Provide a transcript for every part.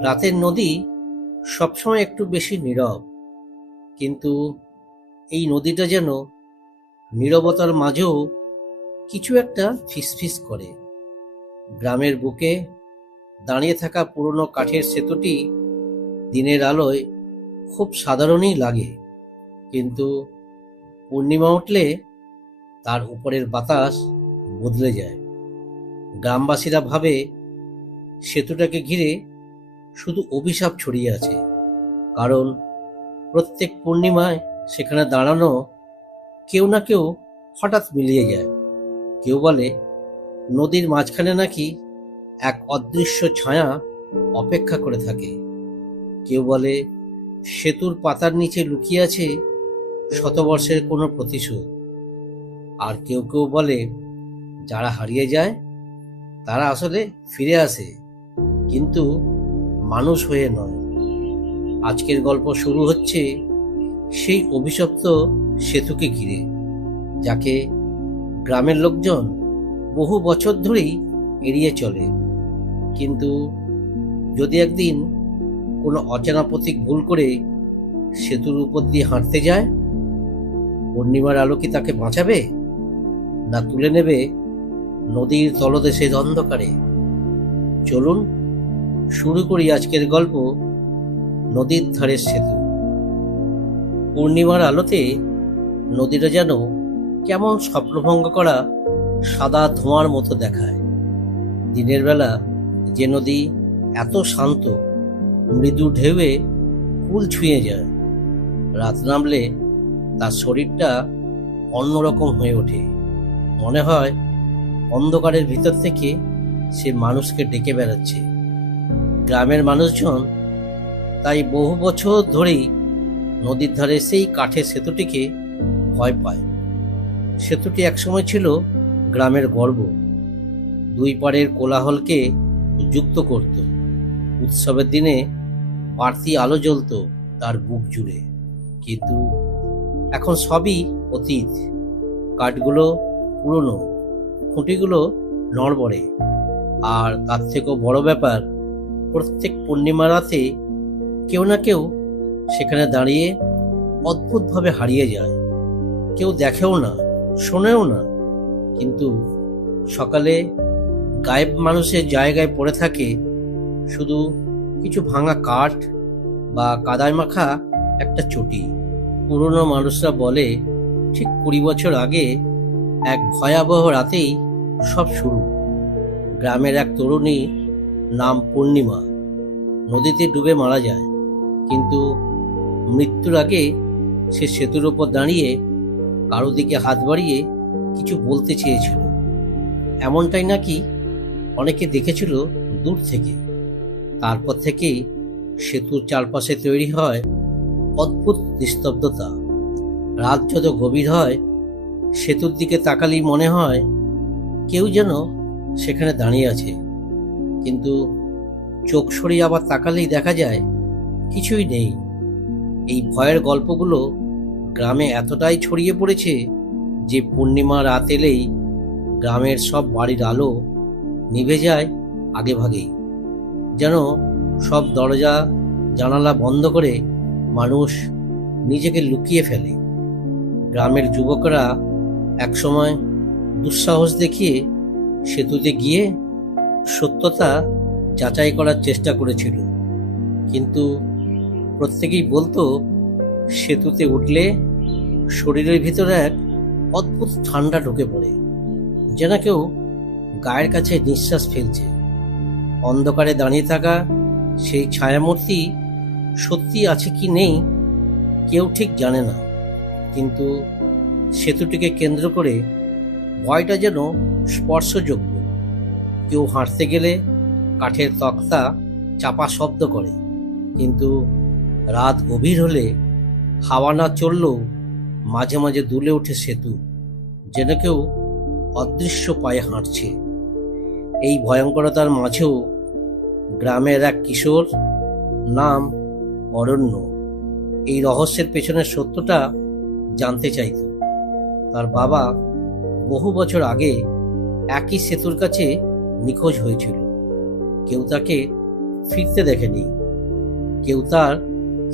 রাতের নদী সবসময় একটু বেশি নীরব, কিন্তু এই নদীটা যেন নীরবতার মাঝেও কিছু একটা ফিসফিস করে। গ্রামের বুকে দাঁড়িয়ে থাকা পুরনো কাঠের সেতুটি দিনের আলোয় খুব সাধারণই লাগে, কিন্তু পূর্ণিমা উঠলে তার উপরের বাতাস বদলে যায়। গ্রামবাসীরা ভাবে সেতুটাকে ঘিরে শুধু অভিশাপ ছড়িয়ে আছে, কারণ প্রত্যেক পূর্ণিমায় সেখানে দাঁড়ানো কেউ না কেউ হঠাৎ মিলিয়ে যায়। কেউ বলে নদীর মাঝখানে নাকি এক অদৃশ্য ছায়া অপেক্ষা করে থাকে। কেউ বলে সেতুর পাতার নিচে লুকিয়ে আছে শতবর্ষের কোনো প্রতিশোধ। আর কেউ কেউ বলে যারা হারিয়ে যায় তারা আসলে ফিরে আসে, কিন্তু মানুষ হয়ে নয়। আজকের গল্প শুরু হচ্ছে সেই অভিশপ্ত সেতুকে ঘিরে, যাকে গ্রামের লোকজন বহু বছর ধরেই এড়িয়ে চলে। কিন্তু যদি একদিন কোনো অচেনা পথিক ভুল করে সেতুর উপর দিয়ে হাঁটতে যায়, পূর্ণিমার আলো কি তাকে বাঁচাবে, না তুলে নেবে নদীর তলদেশের অন্ধকারে? চলুন শুরু করি আজকের গল্প, নদীর ধারের সেতু। পূর্ণিমার আলোতে নদীটা যেন কেমন স্বপ্নভঙ্গ করা সাদা ধোঁয়ার মতো দেখায়। দিনের বেলা যে নদী এত শান্ত, মৃদু ঢেউয়ে কুল ছুঁয়ে যায়, রাত নামলে তার শরীরটা অন্যরকম হয়ে ওঠে। মনে হয় অন্ধকারের ভিতর থেকে সে মানুষকে ডেকে বেড়াচ্ছে। গ্রামের মানুষজন তাই বহু বছর ধরেই নদীর ধারে সেই কাঠের সেতুটিকে ভয় পায়। সেতুটি একসময় ছিল গ্রামের গর্ব, দুই পাড়ের কোলাহলকে যুক্ত করত। উৎসবের দিনে বাড়তি আলো জ্বলত তার বুক জুড়ে। কিন্তু এখন সবই অতীত। কাঠগুলো পুরনো, খুঁটিগুলো নড়বড়ে, আর তার থেকেও বড় ব্যাপার, প্রত্যেক পূর্ণিমা রাতে কেউ না কেউ সেখানে দাঁড়িয়ে অদ্ভুতভাবে হারিয়ে যায়। কেউ দেখেও না, শোনেও না, কিন্তু সকালে গায়েব মানুষের জায়গায় পড়ে থাকে শুধু কিছু ভাঙা কাঠ বা কাদায় মাখা একটা চটি। পুরনো মানুষরা বলে ঠিক 20 বছর আগে এক ভয়াবহ রাতেই সব শুরু। গ্রামের এক তরুণী, নাম পূর্ণিমা, নদীতে ডুবে মারা যায়। কিন্তু মৃত্যুর আগে সে সেতুর ওপর দাঁড়িয়ে কারো দিকে হাত বাড়িয়ে কিছু বলতে চেয়েছিল। এমনটাই নাকি অনেকে দেখেছিল দূর থেকে। তারপর থেকেই সেতুর চারপাশে তৈরি হয় অদ্ভুত নিস্তব্ধতা। রাত যত গভীর হয়, সেতুর দিকে তাকালেই মনে হয় কেউ যেন সেখানে দাঁড়িয়ে আছে, কিন্তু চোখ সরিয়ে আবার তাকালেই দেখা যায় কিছুই নেই। এই ভয়ের গল্পগুলো গ্রামে এতটাই ছড়িয়ে পড়েছে যে পূর্ণিমা রাত এলেই গ্রামের সব বাড়ির আলো নিভে যায় আগে ভাগেই। যেন সব দরজা জানালা বন্ধ করে মানুষ নিজেকে লুকিয়ে ফেলে। গ্রামের যুবকরা একসময় দুঃসাহস দেখিয়ে সেতুতে গিয়ে সত্যতা যাচাই করার চেষ্টা করেছিল, কিন্তু প্রত্যেকেই বলতো সেতুতে উঠলে শরীরের ভিতরে এক অদ্ভুত ঠান্ডা ঢুকে পড়ে, যেন কেউ গায়ের কাছে নিঃশ্বাস ফেলছে। অন্ধকারে দাঁড়িয়ে থাকা সেই ছায়ামূর্তি সত্যি আছে কি নেই কেউ ঠিক জানে না, কিন্তু সেতুটিকে কেন্দ্র করে ভয়টা যেন স্পর্শযোগ্য। কেউ হাঁটতে গেলে কাঠের তক্তা চাপা শব্দ করে, কিন্তু রাত গভীর হলে হাওয়া না চললেও মাঝে মাঝে দুলে ওঠে সেতু, যেন কেউ অদৃশ্য পায়ে হাঁটছে। এই ভয়ঙ্করতার মাঝেও গ্রামের এক কিশোর, নাম অরণ্য, এই রহস্যের পেছনের সত্যটা জানতে চাইত। তার বাবা বহু বছর আগে একই সেতুর কাছে নিখোঁজ হয়েছিল। কেউ তাকে ফিরতে দেখেনি, কেউ তার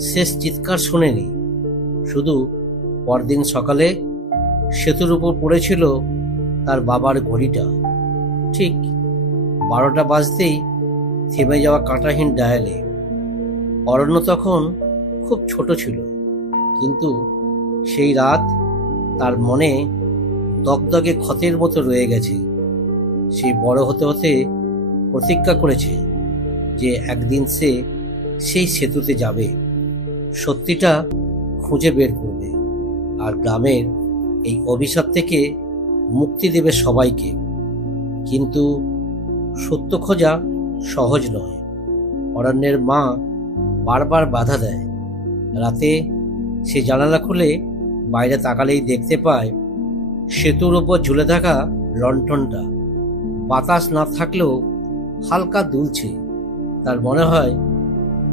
শেষ চিৎকার শোনেনি। শুধু পরদিন সকালে সেতুর উপর পড়েছিল তার বাবার ঘড়িটা, ঠিক 12টা বাজতেই থেমে যাওয়া কাঁটাহীন ডায়ালে। অরণ্য তখন খুব ছোট ছিল, কিন্তু সেই রাত তার মনে দগদগে ক্ষতের মতো রয়ে গেছে। সে বড় হতে হতে প্রতিজ্ঞা করেছে যে একদিন সে সেই সেতুতে যাবে, সত্যিটা খুঁজে বের করবে, আর গ্রামের এই অভিশাপ থেকে মুক্তি দেবে সবাইকে। কিন্তু সত্য খোঁজা সহজ নয়। অরণ্যের মা বারবার বাধা দেয়। রাতে সে জানালা খুলে বাইরে তাকালেই দেখতে পায় সেতুর উপর ঝুলে থাকা লণ্ঠনটা বাতাস না থাকলেও হালকা দুলছে। তার মনে হয়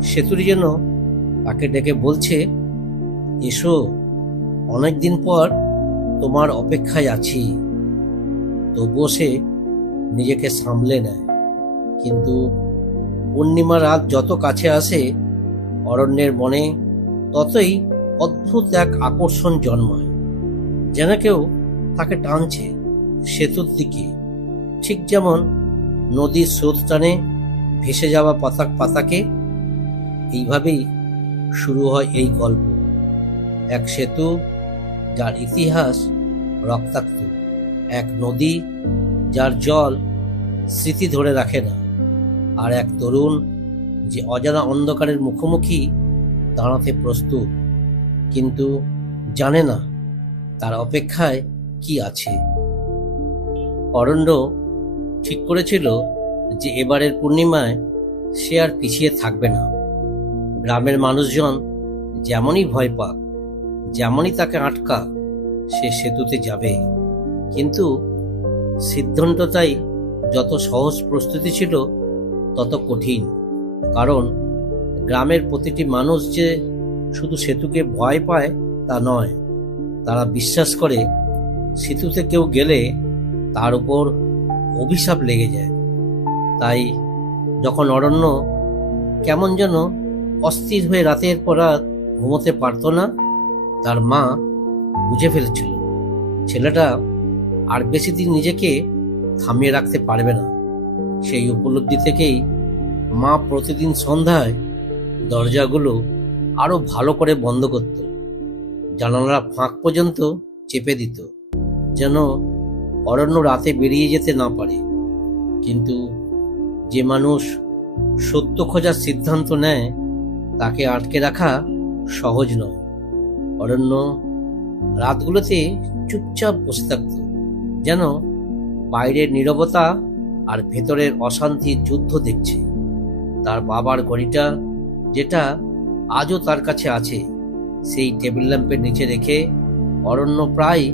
সেতুটি যেন তাকে ডেকে বলছে, এসো, অনেকদিন পর তোমার অপেক্ষায় আছি। তবুও সে নিজেকে সামলে নেয়। কিন্তু পূর্ণিমা রাত যত কাছে আসে, অরণ্যের মনে ততই অদ্ভুত এক আকর্ষণ জন্মায়, যেন কেউ তাকে টানছে সেতুর দিকে, ঠিক যেমন নদীর স্রোত টানে ভেসে যাওয়া পাতাকে। এইভাবেই শুরু হয় এই গল্প। এক সেতু যার ইতিহাস রক্তাক্ত, এক নদী যার জল স্মৃতি ধরে রাখে না, আর এক তরুণ যে অজানা অন্ধকারের মুখোমুখি দাঁড়াতে প্রস্তুত, কিন্তু জানে না তার অপেক্ষায় কি আছে। অরণ্য ঠিক করেছিল যে এবারের পূর্ণিমায় সে আর পিছিয়ে থাকবে না। গ্রামের মানুষজন যেমনই ভয় পাক, যেমনই তাকে আটকা, সে সেতুতে যাবে। কিন্তু সিদ্ধান্তটাই যত সহজ প্রস্তুতি ছিল তত কঠিন। কারণ গ্রামের প্রতিটি মানুষ যে শুধু সেতুকে ভয় পায় তা নয়, তারা বিশ্বাস করে সেতুতে কেউ গেলে তার উপর অভিশাপ লেগে যায়। তাই যখন অরণ্য কেমন যেন অস্থির হয়ে রাতের পর রাত ঘুমোতে পারত না, তার মা বুঝে ফেলেছিল ছেলেটা আর বেশি দিন নিজেকে থামিয়ে রাখতে পারবে না। সেই উপলব্ধি থেকেই মা প্রতিদিন সন্ধ্যায় দরজাগুলো আরো ভালো করে বন্ধ করত, জানালা ফাঁক পর্যন্ত চেপে দিত, যেন অরণ্য রাতে বেরিয়ে যেতে না পারে। কিন্তু যে মানুষ সত্য খোঁজার সিদ্ধান্ত নেয় তাকে আটকে রাখা সহজ নয়। অরণ্য রাতগুলোতে চুপচাপ বসে থাকত, যেন বাইরের নীরবতা আর ভেতরের অশান্তির যুদ্ধ দেখছে। তার বাবার ঘড়িটা, যেটা আজও তার কাছে আছে, সেই টেবিল ল্যাম্পের নিচে রেখে অরণ্য প্রায়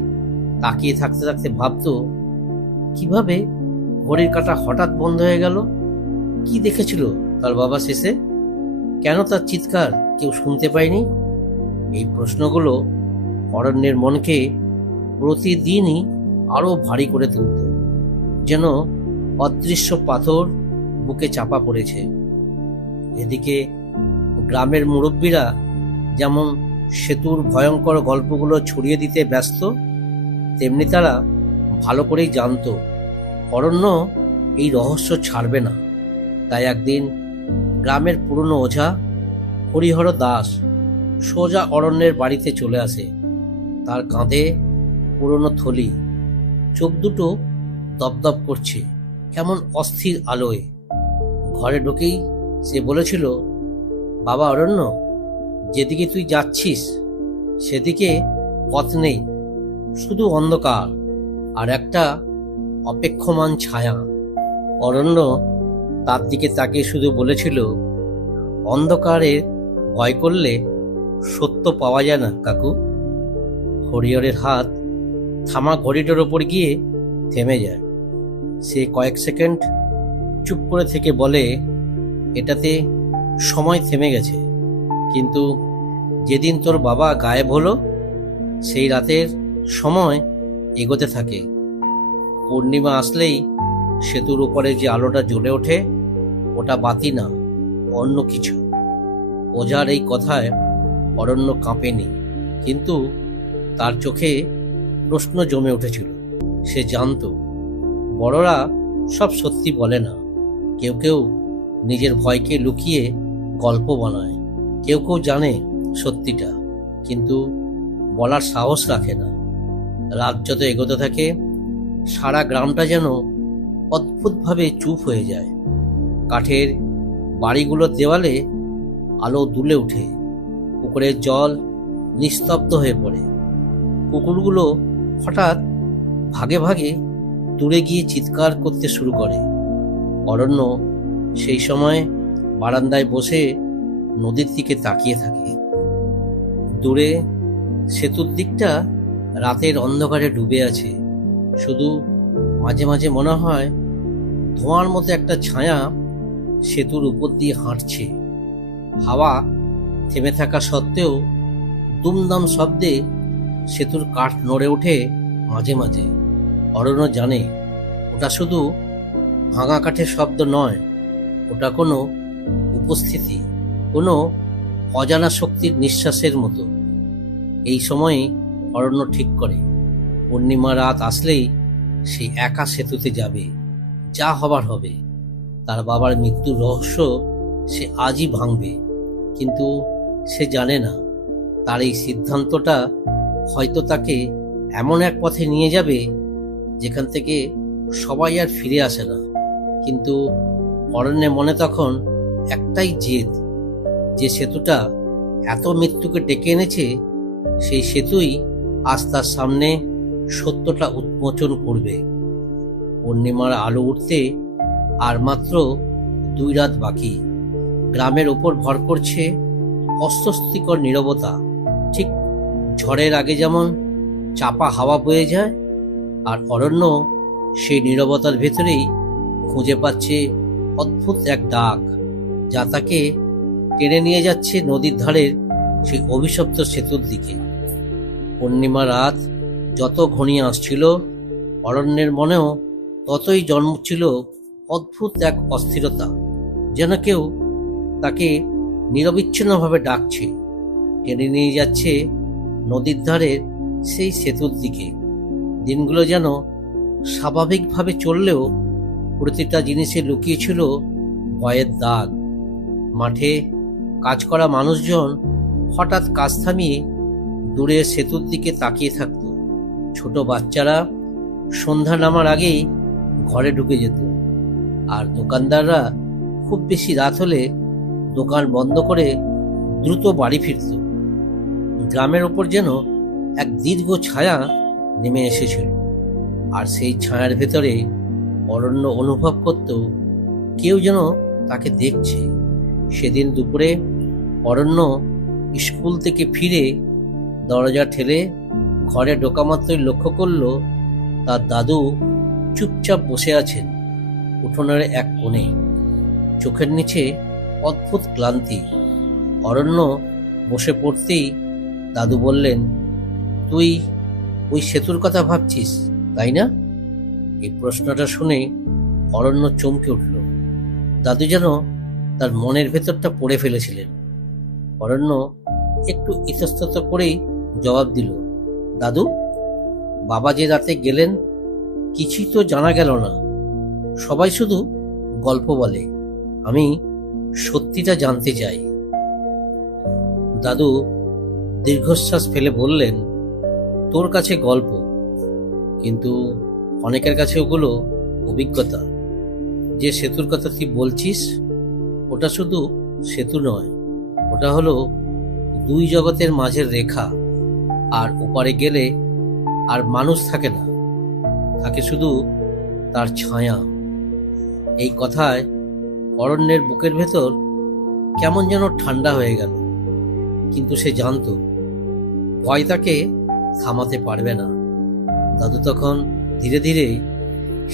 তাকিয়ে থাকতে থাকতে ভাবত, কিভাবে ঘড়ির কাঁটা হঠাৎ বন্ধ হয়ে গেল? কি দেখেছিল তার বাবা শেষে? কেন তার চিৎকার কেউ শুনতে পায়নি? এই প্রশ্নগুলো অরণ্যের মনকে প্রতিদিনই আরো ভারী করে তুলত, যেন অদৃশ্য পাথর বুকে চাপা পড়েছে। এদিকে গ্রামের মুরব্বীরা যেমন সেতুর ভয়ঙ্কর গল্পগুলো ছড়িয়ে দিতে ব্যস্ত, তেমনি তারা ভালো করেই জানত অরণ্য এই রহস্য ছাড়বে না। তাই একদিন গ্রামের পুরনো ওঝা হরিহর দাস সোজা অরণ্যের বাড়িতে চলে আসে। তার কাঁধে পুরনো থলি, চোখ দুটো দপদপ করছে কেমন অস্থির আলোয়। ঘরে ঢুকেই সে বলেছিল, বাবা অরণ্য, যেদিকে তুই যাচ্ছিস সেদিকে পথ নেই, শুধু অন্ধকার আর একটা অপেক্ষমান ছায়া। অরণ্য তার দিকে তাকিয়ে শুধু বলেছিল, অন্ধকারে ভয় করলে সত্য পাওয়া যায় না কাকু। হরিহরের হাত থামা ঘড়িটার ওপর গিয়ে থেমে যায়। সে কয়েক সেকেন্ড চুপ করে থেকে বলে, এটাতে সময় থেমে গেছে, কিন্তু যেদিন তোর বাবা গায়েব হলো সেই রাতের সময় এগোতে থাকে। পূর্ণিমা আসলেই সেতুর উপরে যে আলোটা জ্বলে ওঠে, ওটা বাতি না, অন্য কিছু। ওঝার এই কথায় অরণ্য কাঁপেনি, কিন্তু তার চোখে প্রশ্ন জমে উঠেছিল। সে জানত বড়রা সব সত্যি বলে না। কেউ কেউ নিজের ভয়কে লুকিয়ে গল্প বানায়, কেউ কেউ জানে সত্যিটা কিন্তু বলার সাহস রাখে না। রাত যত এগোতে থাকে সারা গ্রামটা যেন অদ্ভুতভাবে চুপ হয়ে যায়। কাঠের বাড়িগুলোর দেওয়ালে আলো দুলে ওঠে, পুকুরের জল নিস্তব্ধ হয়ে পড়ে। কুকুরগুলো হঠাৎ ভাগে ভাগে দূরে গিয়ে চিৎকার করতে শুরু করে। অরণ্য সেই সময় বারান্দায় বসে নদীর দিকে তাকিয়ে থাকে। দূরে সেতুর দিকটা রাতের অন্ধকারে ডুবে আছে। শুধু মাঝে মাঝে মনে হয় ধোঁয়ার মতো একটা ছায়া সেতুর উপর দিয়ে হাঁটছে। হাওয়া থেমে থাকা সত্ত্বেও দুমদাম শব্দে সেতুর কাঠ নড়ে ওঠে মাঝে মাঝে। অরণ্য জানে ওটা শুধু ভাঙা কাঠের শব্দ নয়, ওটা কোনো উপস্থিতি, কোনো অজানা শক্তির নিঃশ্বাসের মতো। এই সময়ে অরণ্য ঠিক করে পূর্ণিমা রাত আসলেই সে একা সেতুতে যাবে। যা হবার হবে। তার বাবার মৃত্যুর রহস্য সে আজই ভাঙবে। কিন্তু সে জানে না তার এই সিদ্ধান্তটা হয়তো তাকে এমন এক পথে নিয়ে যাবে যেখান থেকে সবাই আর ফিরে আসে না। কিন্তু অরণ্যের মনে তখন একটাই জেদ, যে সেতুটা এত মৃত্যুকে ডেকে এনেছে সেই সেতুই আজ তার সামনে সত্যটা উন্মোচন করবে। পূর্ণিমার আলো উঠতে আর মাত্র 2 রাত বাকি। গ্রামের ওপর ভর করছে অস্বস্তিকর নীরবতা। ঠিক ঝড়ের আগে যেমন চাপা হাওয়া বয়ে যায়, আর অরণ্য সেই নীরবতার ভেতরেই খুঁজে পাচ্ছে অদ্ভুত এক ডাক, যা তাকে টেনে নিয়ে যাচ্ছে নদীর ধারের সেই অভিশপ্ত সেতুর দিকে। পূর্ণিমা রাত যত ঘনিয়ে আসছিল অরণ্যের মনেও ততই জন্মছিল অদ্ভুত এক অস্থিরতা, যেন কেউ তাকে নিরবিচ্ছিন্নভাবে ডাকছে, টেনে নিয়ে যাচ্ছে নদীর ধারের সেই সেতুর দিকে। দিনগুলো যেন স্বাভাবিকভাবে চললেও প্রতিটা জিনিসে লুকিয়েছিল ভয়ের দাগ। মাঠে কাজ করা মানুষজন হঠাৎ কাজ থামিয়ে দূরে সেতুর দিকে তাকিয়ে থাকত। ছোট বাচ্চারা সন্ধ্যা নামার আগেই ঘরে ঢুকে যেত, আর দোকানদাররা খুব বেশি রাত হলে দোকান বন্ধ করে দ্রুত বাড়ি ফিরত। গ্রামের ওপর যেন এক দীর্ঘ ছায়া নেমে এসেছিল, আর সেই ছায়ার ভেতরে অরণ্য অনুভব করত কেউ যেন তাকে দেখছে। সেদিন দুপুরে অরণ্য স্কুল থেকে ফিরে দরজা ঠেলে ঘরে ঢোকা মাত্রই লক্ষ্য করল তার দাদু চুপচাপ বসে আছেন উঠোনের এক কোণে, চোখের নিচে অদ্ভুত ক্লান্তি। অরণ্য বসে পড়তেই দাদু বললেন, তুই ওই সেতুর কথা ভাবছিস, তাই না? এই প্রশ্নটা শুনে অরণ্য চমকে উঠল। দাদু যেন তার মনের ভেতরটা পড়ে ফেলেছিলেন। অরণ্য একটু ইতস্তত করেই জবাব দিল, দাদু, বাবা যে রাতে গেলেন কিছুই তো জানা গেল না। সবাই শুধু গল্প বলে, আমি সত্যিটা জানতে চাই। দাদু দীর্ঘশ্বাস ফেলে বললেন, তোর কাছে গল্প, কিন্তু অনেকের কাছে ওগুলো অভিজ্ঞতা। যে সেতুর কথা তুই বলছিস ওটা শুধু সেতু নয়, ওটা হলো 2 জগতের মাঝের রেখা। আর ওপারে গেলে আর মানুষ থাকে না, থাকে শুধু তার ছায়া। এই কথায় অরণ্যের বুকের ভেতর কেমন যেন ঠান্ডা হয়ে গেল, কিন্তু সে জানত ভয় তাকে থামাতে পারবে না। দাদু তখন ধীরে ধীরে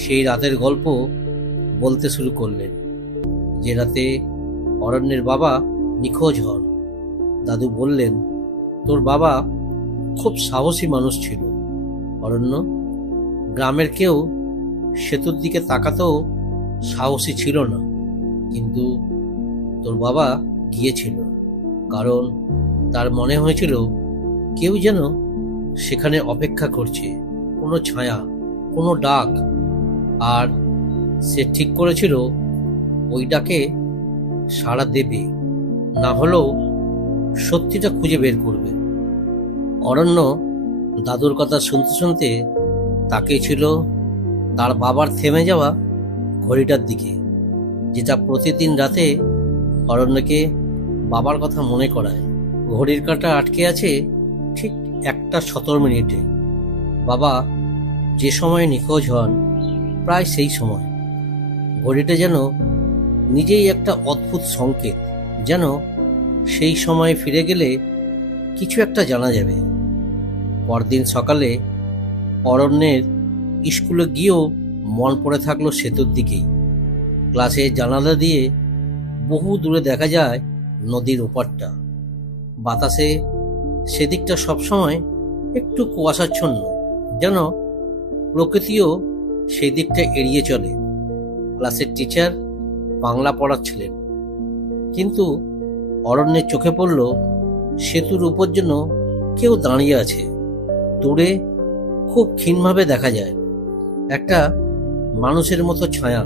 সেই রাতের গল্প বলতে শুরু করলেন, যে রাতে অরণ্যের বাবা নিখোঁজ হন। দাদু বললেন, তোর বাবা খুব সাহসী মানুষ ছিল অরণ্য। গ্রামের কেউ সেতুর দিকে তাকাতেও সাহসী ছিল না, কিন্তু তোর বাবা গিয়েছিল, কারণ তার মনে হয়েছিল কেউ যেন সেখানে অপেক্ষা করছে, কোনো ছায়া, কোনো ডাক। আর সে ঠিক করেছিল ওই ডাকে সাড়া দেবে, না হলেও সত্যিটা খুঁজে বের করবে। অরণ্য দাদুর কথা শুনতে শুনতে তাকিয়েছিল তার বাবার থেমে যাওয়া ঘড়িটার দিকে, যেটা প্রতিদিন রাতে অরণ্যকে বাবার কথা মনে করায়। ঘড়ির কাঁটা আটকে আছে ঠিক 1:17। বাবা যে সময় নিখোঁজ হন প্রায় সেই সময়। ঘড়িটা যেন নিজেই একটা অদ্ভুত সংকেত, যেন সেই সময় ফিরে গেলে কিছু একটা জানা যাবে। পরদিন সকালে অরণ্যের স্কুলে গিয়েও মন পড়ে থাকলো সেতুর দিকেই। ক্লাসের জানালা দিয়ে বহু দূরে দেখা যায় নদীর ওপারটা। বাতাসে সেদিকটা সবসময় একটু কুয়াশাচ্ছন্ন, যেন প্রকৃতিও সেই দিকটা এড়িয়ে চলে। ক্লাসের টিচার বাংলা পড়াচ্ছিলেন, কিন্তু অরণ্যের চোখে পড়ল সেতুর উপর যেন কেউ দাঁড়িয়ে আছে। দূরে খুব ক্ষীণভাবে দেখা যায় একটা মানুষের মতো ছায়া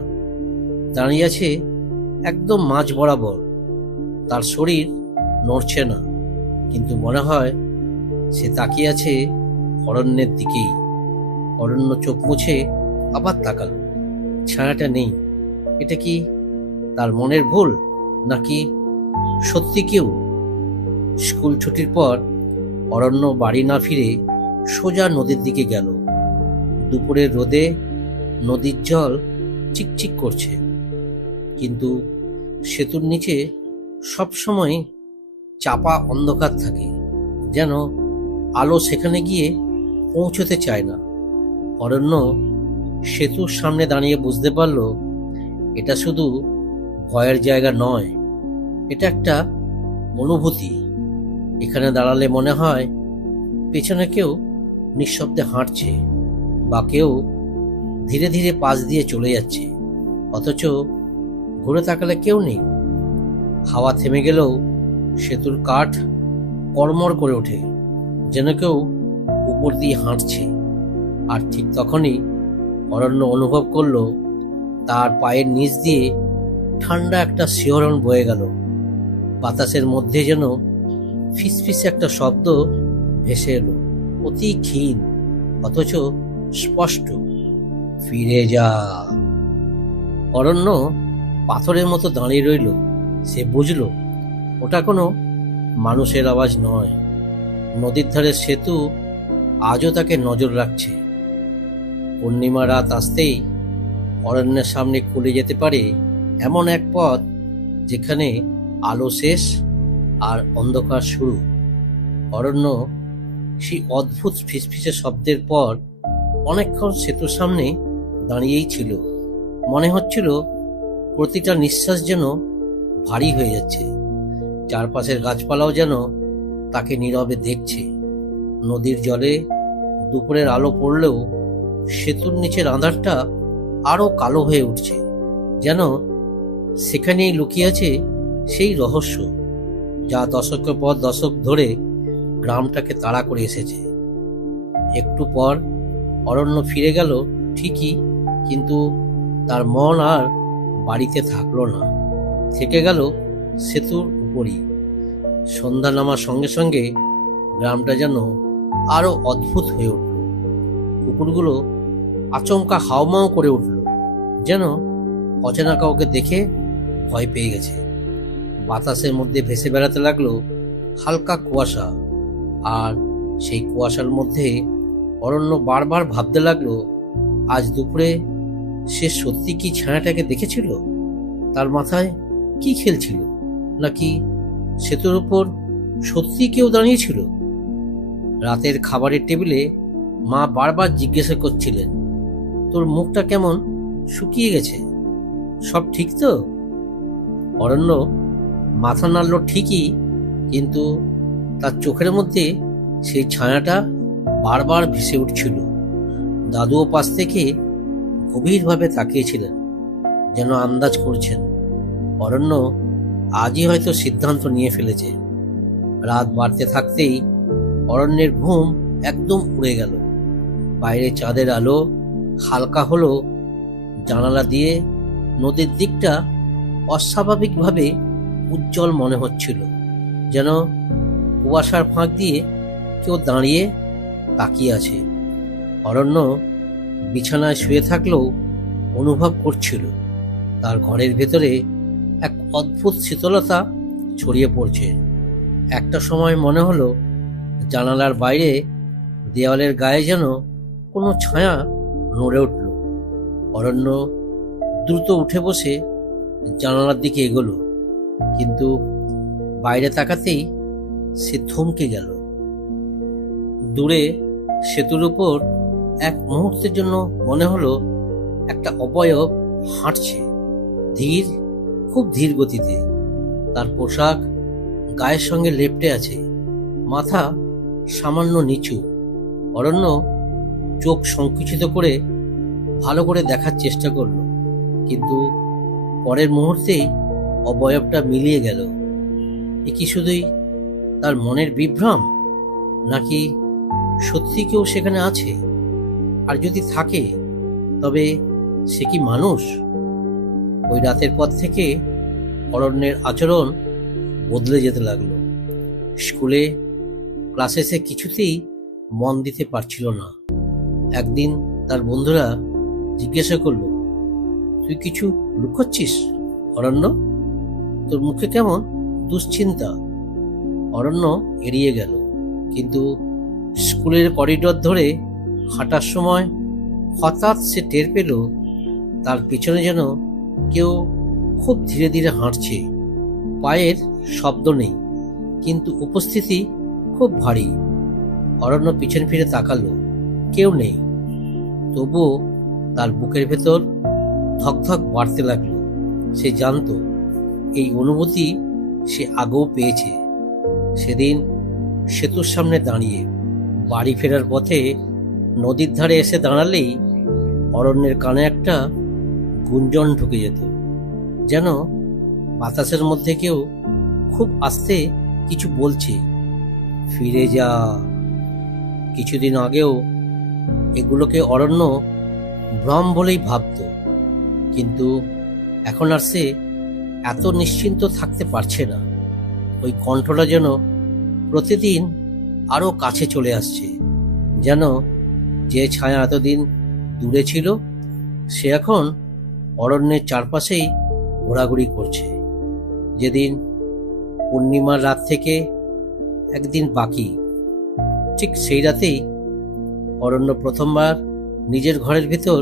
দাঁড়িয়ে আছে একদম মাঝ বরাবর। তার শরীর নড়ছে না, কিন্তু মনে হয় সে তাকিয়ে আছে অরণ্যের দিকেই। অরণ্য চোখ মুছে আবার তাকাল। ছায়াটা নেই। এটা কি তার মনের ভুল, নাকি সত্যি কেউ? স্কুল ছুটির পর অরণ্য বাড়ি না ফিরে সোজা নদীর দিকে গেল। দুপুরের রোদে নদীর জল চিকচিক করছে, কিন্তু সেতুর নিচে সবসময় চাপা অন্ধকার থাকে, যেন আলো সেখানে গিয়ে পৌঁছতে চায় না। অরণ্য সেতুর সামনে দাঁড়িয়ে বুঝতে পারল এটা শুধু ভয়ের জায়গা নয়, এটা একটা অনুভূতি। এখানে দাঁড়ালে মনে হয় পেছনে কেউ নিঃশব্দে হাঁটছে, বা কেউ ধীরে ধীরে পাশ দিয়ে চলে যাচ্ছে, অথচ ঘুরে তাকালে কেউ নেই। হাওয়া থেমে গেলেও সেতুর কাঠ কড়মড় করে ওঠে, যেন কেউ উপর দিয়ে হাঁটছে। আর ঠিক তখনই অরণ্য অনুভব করলো তার পায়ের নিচ দিয়ে ঠান্ডা একটা শিহরণ বয়ে গেল। বাতাসের মধ্যে যেন ফিসফিসে একটা শব্দ ভেসে এলো, অতি ক্ষীণ অথচ স্পষ্ট, ফিরে যা। অরণ্য পাথরের মতো দাঁড়িয়ে রইল। সে বুঝল ওটা কোনো মানুষের আওয়াজ নয়, নদীর ধারে সেতু আজও তাকে নজর রাখছে। পূর্ণিমা রাত আসতেই অরণ্যের সামনে খুলে যেতে পারে এমন এক পথ, যেখানে আলো শেষ আর অন্ধকার শুরু। অরণ্য সেই অদ্ভুত ফিসফিসে শব্দের পর অনেকক্ষণ সেতুর সামনে দাঁড়িয়েই ছিল। মনে হচ্ছিল প্রতিটা নিঃশ্বাস যেন ভারী হয়ে যাচ্ছে। চারপাশের গাছপালাও যেন তাকে নীরবে দেখছে। নদীর জলে দুপুরের আলো পড়লেও সেতুর নিচের আঁধারটা আরো কালো হয়ে উঠছে, যেন সেখানেই লুকিয়ে আছে সেই রহস্য যা দশকের পর দশক ধরে গ্রামটাকে তাড়া করে এসেছে। একটু পর অরণ্য ফিরে গেল ঠিকই, কিন্তু তার মন আর বাড়িতে থাকলো না, থেকে গেল সেতুর উপরই। সন্ধ্যা নামার সঙ্গে সঙ্গে গ্রামটা যেন আরো অদ্ভুত হয়ে উঠল। কুকুরগুলো আচমকা হাউমাউ করে উঠল, যেন অচেনা কাউকে দেখে ভয় পেয়ে গেছে। বাতাসের মধ্যে ভেসে বেড়াতে লাগলো হালকা কুয়াশা, আর সেই কুয়াশার মধ্যে অরণ্য বারবার ভাবতে লাগলো আজ দুপুরে সে সত্যি কি ছায়াটাকে দেখেছিল? তার মাথায় কি খেলছিল? নাকি সেতুর উপর সত্যি কেউ দাঁড়িয়েছিল? রাতের খাবারের টেবিলে মা বারবার জিজ্ঞাসা করছিলেন, তোর মুখটা কেমন শুকিয়ে গেছে, সব ঠিক তো? অরণ্য মাথা নাড়ল ঠিকই, কিন্তু তার চোখের মধ্যে সেই ছায়াটা বারবার ভেসে উঠছিল। দাদুও পাশ থেকে গভীরভাবে তাকিয়েছিলেন, যেন আন্দাজ করছেন অরণ্য আজই হয়তো সিদ্ধান্ত নিয়ে ফেলেছে। রাত বাড়তে থাকতেই অরণ্যের ঘুম একদম উড়ে গেল। বাইরে চাঁদের আলো হালকা হলো। জানালা দিয়ে নদীর দিকটা অস্বাভাবিকভাবে উজ্জ্বল মনে হচ্ছিল, যেন কুয়াশার ফাঁক দিয়ে কেউ দাঁড়িয়ে তাকিয়ে আছে। অরণ্য বিছানায় শুয়ে থাকলেও অনুভব করছিল তার ঘরের ভেতরে এক অদ্ভুত শীতলতা ছড়িয়ে পড়ছে। একটা সময় মনে হলো জানালার বাইরে দেওয়ালের গায়ে যেন কোনো ছায়া নড়ে উঠল। অরণ্য দ্রুত উঠে বসে জানালার দিকে এগোলো, কিন্তু বাইরে তাকাতেই সে থমকে গেল। দূরে সেতুর উপর এক মুহূর্তের জন্য মনে হলো একটা অবয়ব হাঁটছে, খুব ধীর গতিতে। তার পোশাক গায়ের সঙ্গে লেপ্টে আছে, মাথা সামান্য নিচু। অরণ্য চোখ সংকুচিত করে ভালো করে দেখার চেষ্টা করলো, কিন্তু পরের মুহূর্তেই অবয়বটা মিলিয়ে গেল। এ কি শুধুই তার মনের বিভ্রম, নাকি সত্যি কেউ সেখানে আছে? আর যদি থাকে, তবে সে কি মানুষ? ওই রাতের পর থেকে অরণ্যের আচরণ বদলে যেতে লাগলো। স্কুলে ক্লাসে সে কিছুতেই মন দিতে পারছিল না। একদিন তার বন্ধুরা জিজ্ঞাসা করলো, তুই কিছু লুকোচ্ছিস অরণ্য? তোর মুখে কেমন দুশ্চিন্তা। অরণ্য এড়িয়ে গেল, কিন্তু স্কুলের করিডোর ধরে হাঁটার সময় হঠাৎ সে টের পেল তার পিছনে যেন কেউ খুব ধীরে ধীরে হাঁটছে। পায়ের শব্দ নেই, কিন্তু উপস্থিতি খুব ভারী। অরণ্য পিছন ফিরে তাকালো, কেউ নেই। তবুও তার বুকের ভেতর ধকধক বাড়তে লাগলো। সে জানতো এই অনুভূতি সে আগেও পেয়েছে, সেদিন সেতুর সামনে দাঁড়িয়ে। বাড়ি ফেরার পথে নদীর ধারে এসে দাঁড়ালেই অরণ্যের কানে একটা গুঞ্জন ঢুকে যেত, যেন বাতাসের মধ্যে কেউ খুব আস্তে কিছু বলছে, ফিরে যা। কিছুদিন আগেও এগুলোকে অরণ্য ভ্রম বলেই ভাবত, কিন্তু এখন আর সে এত নিশ্চিন্ত থাকতে পারছে না। ওই কণ্ঠটা যেন প্রতিদিন আরো কাছে চলে আসছে, যেন যে ছায়া এতদিন দূরে ছিল সে এখন অরণ্যের চারপাশেই ঘোরাঘুরি করছে। যেদিন পূর্ণিমার রাত থেকে একদিন বাকি, ঠিক সেই রাতেই অরণ্য প্রথমবার নিজের ঘরের ভিতর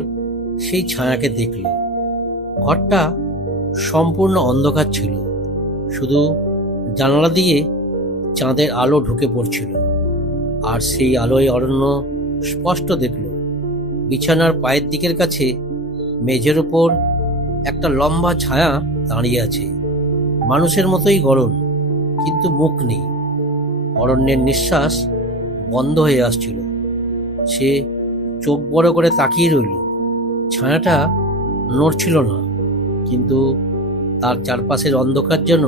সেই ছায়াকে দেখল। ঘরটা সম্পূর্ণ অন্ধকার ছিল, শুধু জানালা দিয়ে চাঁদের আলো ঢুকে পড়ছিল। আর সেই আলোয় অরণ্য স্পষ্ট দেখল বিছানার পায়ের দিকের কাছে মেঝের উপর একটা লম্বা ছায়া দাঁড়িয়ে আছে, মানুষের মতোই গরম, কিন্তু মুখ নেই। অরণ্যের নিঃশ্বাস বন্ধ হয়ে আসছিল। সে চোখ বড় করে তাকিয়ে রইল। ছায়াটা নড়ছিল না, কিন্তু তার চারপাশের অন্ধকার যেন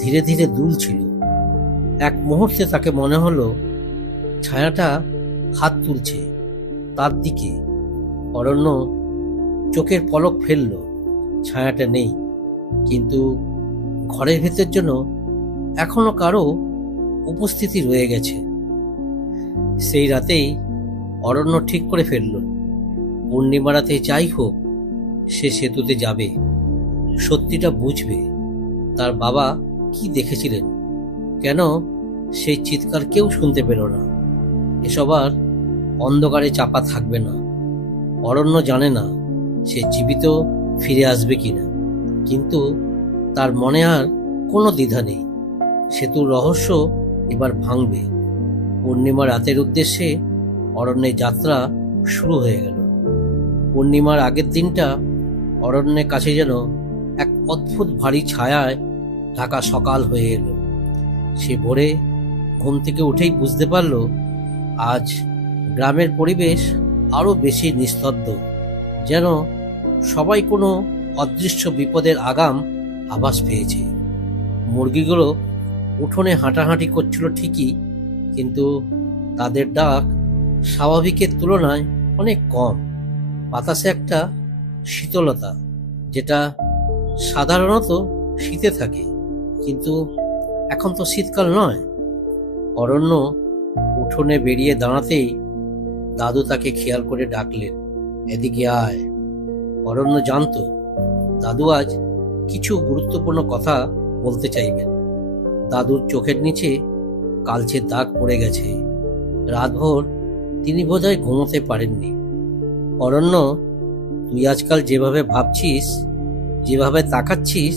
ধীরে ধীরে দুলছিল। এক মুহূর্তে তাকে মনে হলো ছায়াটা হাত তুলছে তার দিকে। অরণ্য চোখের পলক ফেলল, ছায়াটা নেই, কিন্তু ঘরের ভেতর যেন এখনো কারো উপস্থিতি রয়ে গেছে। সেই রাতেই অরণ্য ঠিক করে ফেলল, পূর্ণিমা রাতে যাই হোক সে সেতুতে যাবে, সত্যিটা বুঝবে। তার বাবা কি দেখেছিলেন, কেন সেই চিৎকার কেউ শুনতে পেল না। এসব আর অন্ধকারে চাপা থাকবে না। অরণ্য জানে না সে জীবিত ফিরে আসবে কিনা, কিন্তু তার মনে আর কোনো দ্বিধা নেই। সেতুর রহস্য এবার ভাঙবে। পূর্ণিমা রাতের উদ্দেশ্যে অরণ্যের যাত্রা শুরু হয়ে গেল। পূর্ণিমার আগের দিনটা অরণ্যের কাছে যেন এক অদ্ভুত ভারী ছায়ায় ঢাকা সকাল হয়ে এলো। সে ভোরে ঘুম থেকে উঠেই বুঝতে পারল আজ গ্রামের পরিবেশ আরো বেশি নিস্তব্ধ, যেন সবাই কোনো অদৃশ্য বিপদের আগাম আভাস পেয়েছে। মুরগিগুলো উঠোনে হাঁটাহাঁটি করছিল ঠিকই, কিন্তু তাদের ডাক স্বাভাবিকের তুলনায় অনেক কম। বাতাসে একটা শীতলতা, যেটা সাধারণত শীতে থাকে, কিন্তু এখন তো শীতকাল নয়। অরণ্য উঠোনে বেরিয়ে দাঁড়াতেই দাদু তাকে খেয়াল করে ডাকলেন, এদিকে আয়। অরণ্য জানতো দাদু আজ কিছু গুরুত্বপূর্ণ কথা বলতে চাইবেন। দাদুর চোখের নিচে কালচে দাগ পড়ে গেছে। রাতভর তিনি বোধহয় ঘুমোতে পারেননি। অরণ্য, তুই আজকাল যেভাবে ভাবছিস, যেভাবে তাকাচ্ছিস,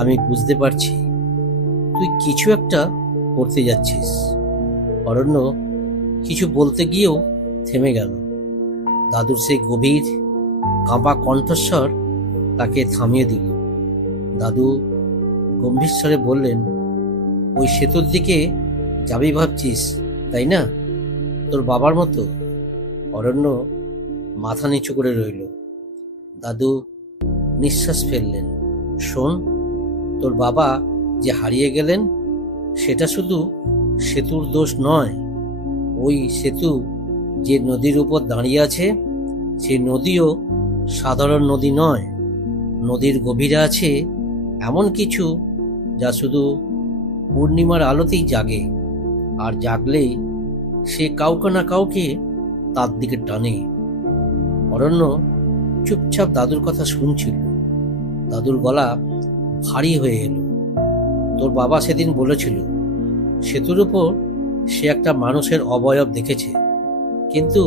আমি বুঝতে পারছি তুই কিছু একটা করতে যাচ্ছিস। অরণ্য কিছু বলতে গিয়েও থেমে গেল। দাদুর সেই গভীর কাঁপা কণ্ঠস্বর তাকে থামিয়ে দিল। দাদু গম্ভীর স্বরে বললেন, ওই সেতুর দিকে যাবি ভাবছিস, তাই না? তোর বাবার মতো। অরণ্য মাথা নিচু করে রইল। দাদু নিঃশ্বাস ফেললেন। শোন, তোর বাবা যে হারিয়ে গেলেন, সেটা শুধু সেতুর দোষ নয়। ওই সেতু যে নদীর উপর দাঁড়িয়ে আছে, সেই নদীও সাধারণ নদী নয়। নদীর গভীরে আছে এমন কিছু যা শুধু পূর্ণিমার আলোতেই জাগে, আর জাগলেই সে কাউকে না কাউকে তার দিকে টানে। অরণ্য চুপচাপ দাদুর কথা শুনছিল। দাদুর গলা ভারী হয়ে এলো। তোর বাবা সেদিন বলেছিল সেতুর উপর সে একটা মানুষের অবয়ব দেখেছে, কিন্তু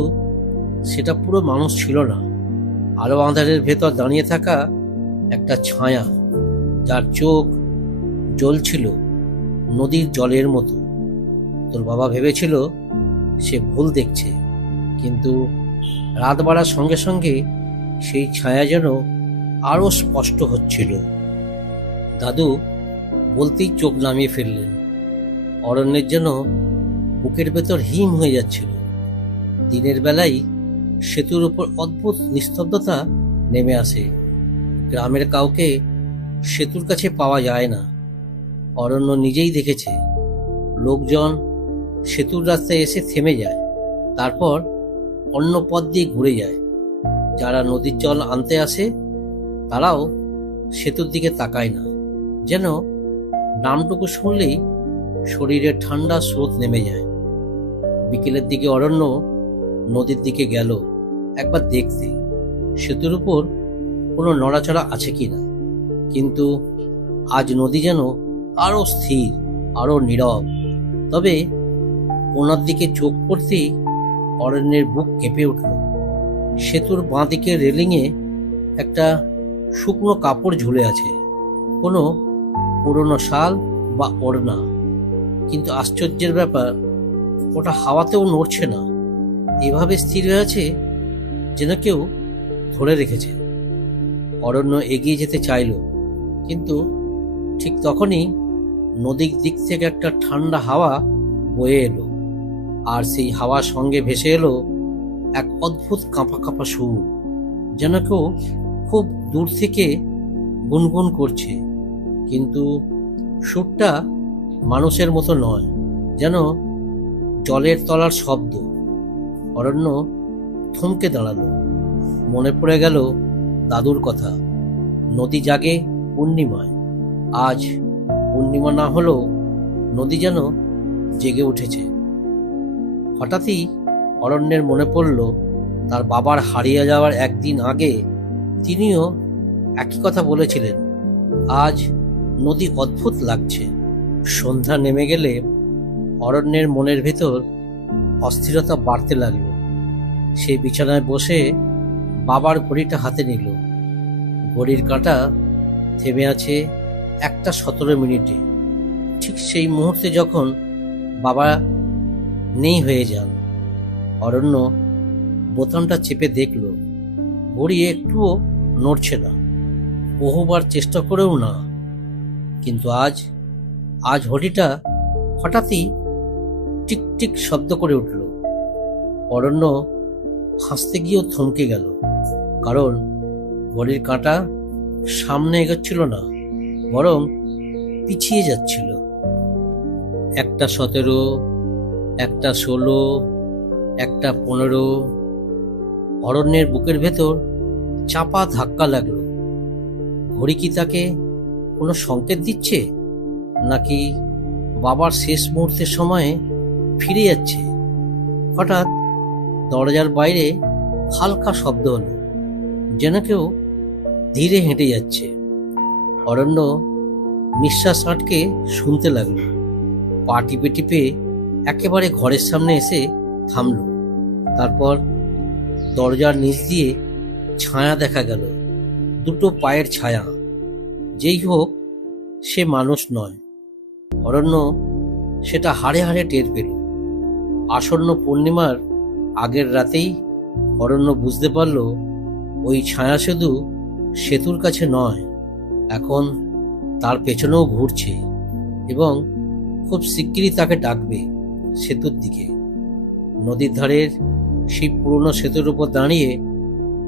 সেটা পুরো মানুষ ছিল না। আলো আঁধারের ভেতর দাঁড়িয়ে থাকা একটা ছায়া, যার চোখ জ্বলছিল নদীর জলের মতো। তোর বাবা ভেবেছিল সে ভুল দেখছে, কিন্তু রাত বাড়ার সঙ্গে সঙ্গে সেই ছায়া যেন আরো স্পষ্ট হচ্ছিল। দাদু বলতেই চোখ নামিয়ে ফেললেন। অরণ্যের যেন বুকের ভেতর হিম হয়ে যাচ্ছিল। দিনের বেলায় সেতুর উপর অদ্ভুত নিস্তব্ধতা নেমে আসে। গ্রামের কাউকে সেতুর কাছে পাওয়া যায় না। অরণ্য নিজেই দেখেছে, লোকজন সেতুর রাস্তায় এসে থেমে যায়, তারপর অন্য পথ দিয়ে ঘুরে যায়। যারা নদীর জল আনতে আসে তারাও সেতুর দিকে তাকায় না, যেন নামটুকু শুনলেই শরীরে ঠান্ডা স্রোত নেমে যায়। বিকেলের দিকে অরণ্য নদীর দিকে গেল একবার দেখতে সেতুর উপর কোনো নড়াচড়া আছে কিনা, কিন্তু আজ নদী যেন আরো স্থির, আরো নীরব। তবে ওনার দিকে চোখ পড়তেই অরণ্যের বুক কেঁপে উঠল। সেতুর বাঁ দিকে রেলিংয়ে একটা শুকনো কাপড় ঝুলে আছে, কোনো পুরনো শাল বা ওড়না। কিন্তু আশ্চর্যের ব্যাপার, ওটা হাওয়াতেও নড়ছে না। এভাবে স্থির হয়ে আছে যেন কেউ ধরে রেখেছে। অরণ্য এগিয়ে যেতে চাইল, কিন্তু ঠিক তখনই নদীর দিক থেকে একটা ঠান্ডা হাওয়া বয়ে এলো, আর সেই হাওয়ার সঙ্গে ভেসে এলো এক অদ্ভুত কাঁপা কাঁপা সুর, যেন কেউ খুব দূর থেকে গুনগুন করছে। কিন্তু সুরটা মানুষের মতো নয়, যেন জলের তলার শব্দ। অরণ্য থমকে দাঁড়ালো। মনে পড়ে গেল দাদুর কথা, নদী জাগে পূর্ণিমায়। আজ পূর্ণিমা না হলেও নদী যেন জেগে উঠেছে। হঠাৎই অরণ্যের মনে পড়ল তার বাবার হারিয়ে যাওয়ার একদিন আগে তিনিও একই কথা বলেছিলেন, আজ নদী অদ্ভুত লাগছে। সন্ধ্যা নেমে গেলে অরণ্যের মনের ভেতর অস্থিরতা বাড়তে লাগলো। সে বিছানায় বসে বাবার ঘড়িটা হাতে নিল। ঘড়ির কাঁটা থেমে আছে 1:17। ঠিক সেই মুহূর্তে যখন বাবা নেই হয়ে যান। অরণ্য বোতামটা চেপে দেখল, ঘড়ি একটুও নড়ছে না। বহুবার চেষ্টা করেও না। কিন্তু আজ ঘড়িটা হঠাৎই টিক টিক শব্দ করে উঠল। অরণ্য হাসতে গিয়েও থমকে গেল, কারণ ঘড়ির কাঁটা সামনে এগোচ্ছিল না, বরং পিছিয়ে যাচ্ছিল। একটা 17, একটা 16, একটা 15। অরণ্যের বুকের ভেতর চাপা ধাক্কা লাগলো। ঘড়ি কি তাকে কোনো সংকেত দিচ্ছে, নাকি বাবার শেষ মুহূর্তের সময়ে ফিরে যাচ্ছে? হঠাৎ দরজার বাইরে হালকা শব্দ হলো, যেন কেউ ধীরে হেঁটে যাচ্ছে। অরণ্য নিঃশ্বাস আটকে শুনতে লাগলো। পা টিপে টিপে একেবারে ঘরের সামনে এসে থামল। তারপর দরজার নিচ দিয়ে ছায়া দেখা গেল, দুটো পায়ের ছায়া। যেই হোক, সে মানুষ নয়। অরণ্য সেটা হাড়ে হাড়ে টের পেল। আসন্ন পূর্ণিমার আগের রাতেই অরণ্য বুঝতে পারল ওই ছায়া শুধু সেতুর কাছে নয়, এখন তার পেছনেও ঘুরছে এবং খুব শিগগিরই তাকে ডাকবে সেতুর দিকে। নদীর ধারের সেই পুরনো সেতুর উপর দাঁড়িয়ে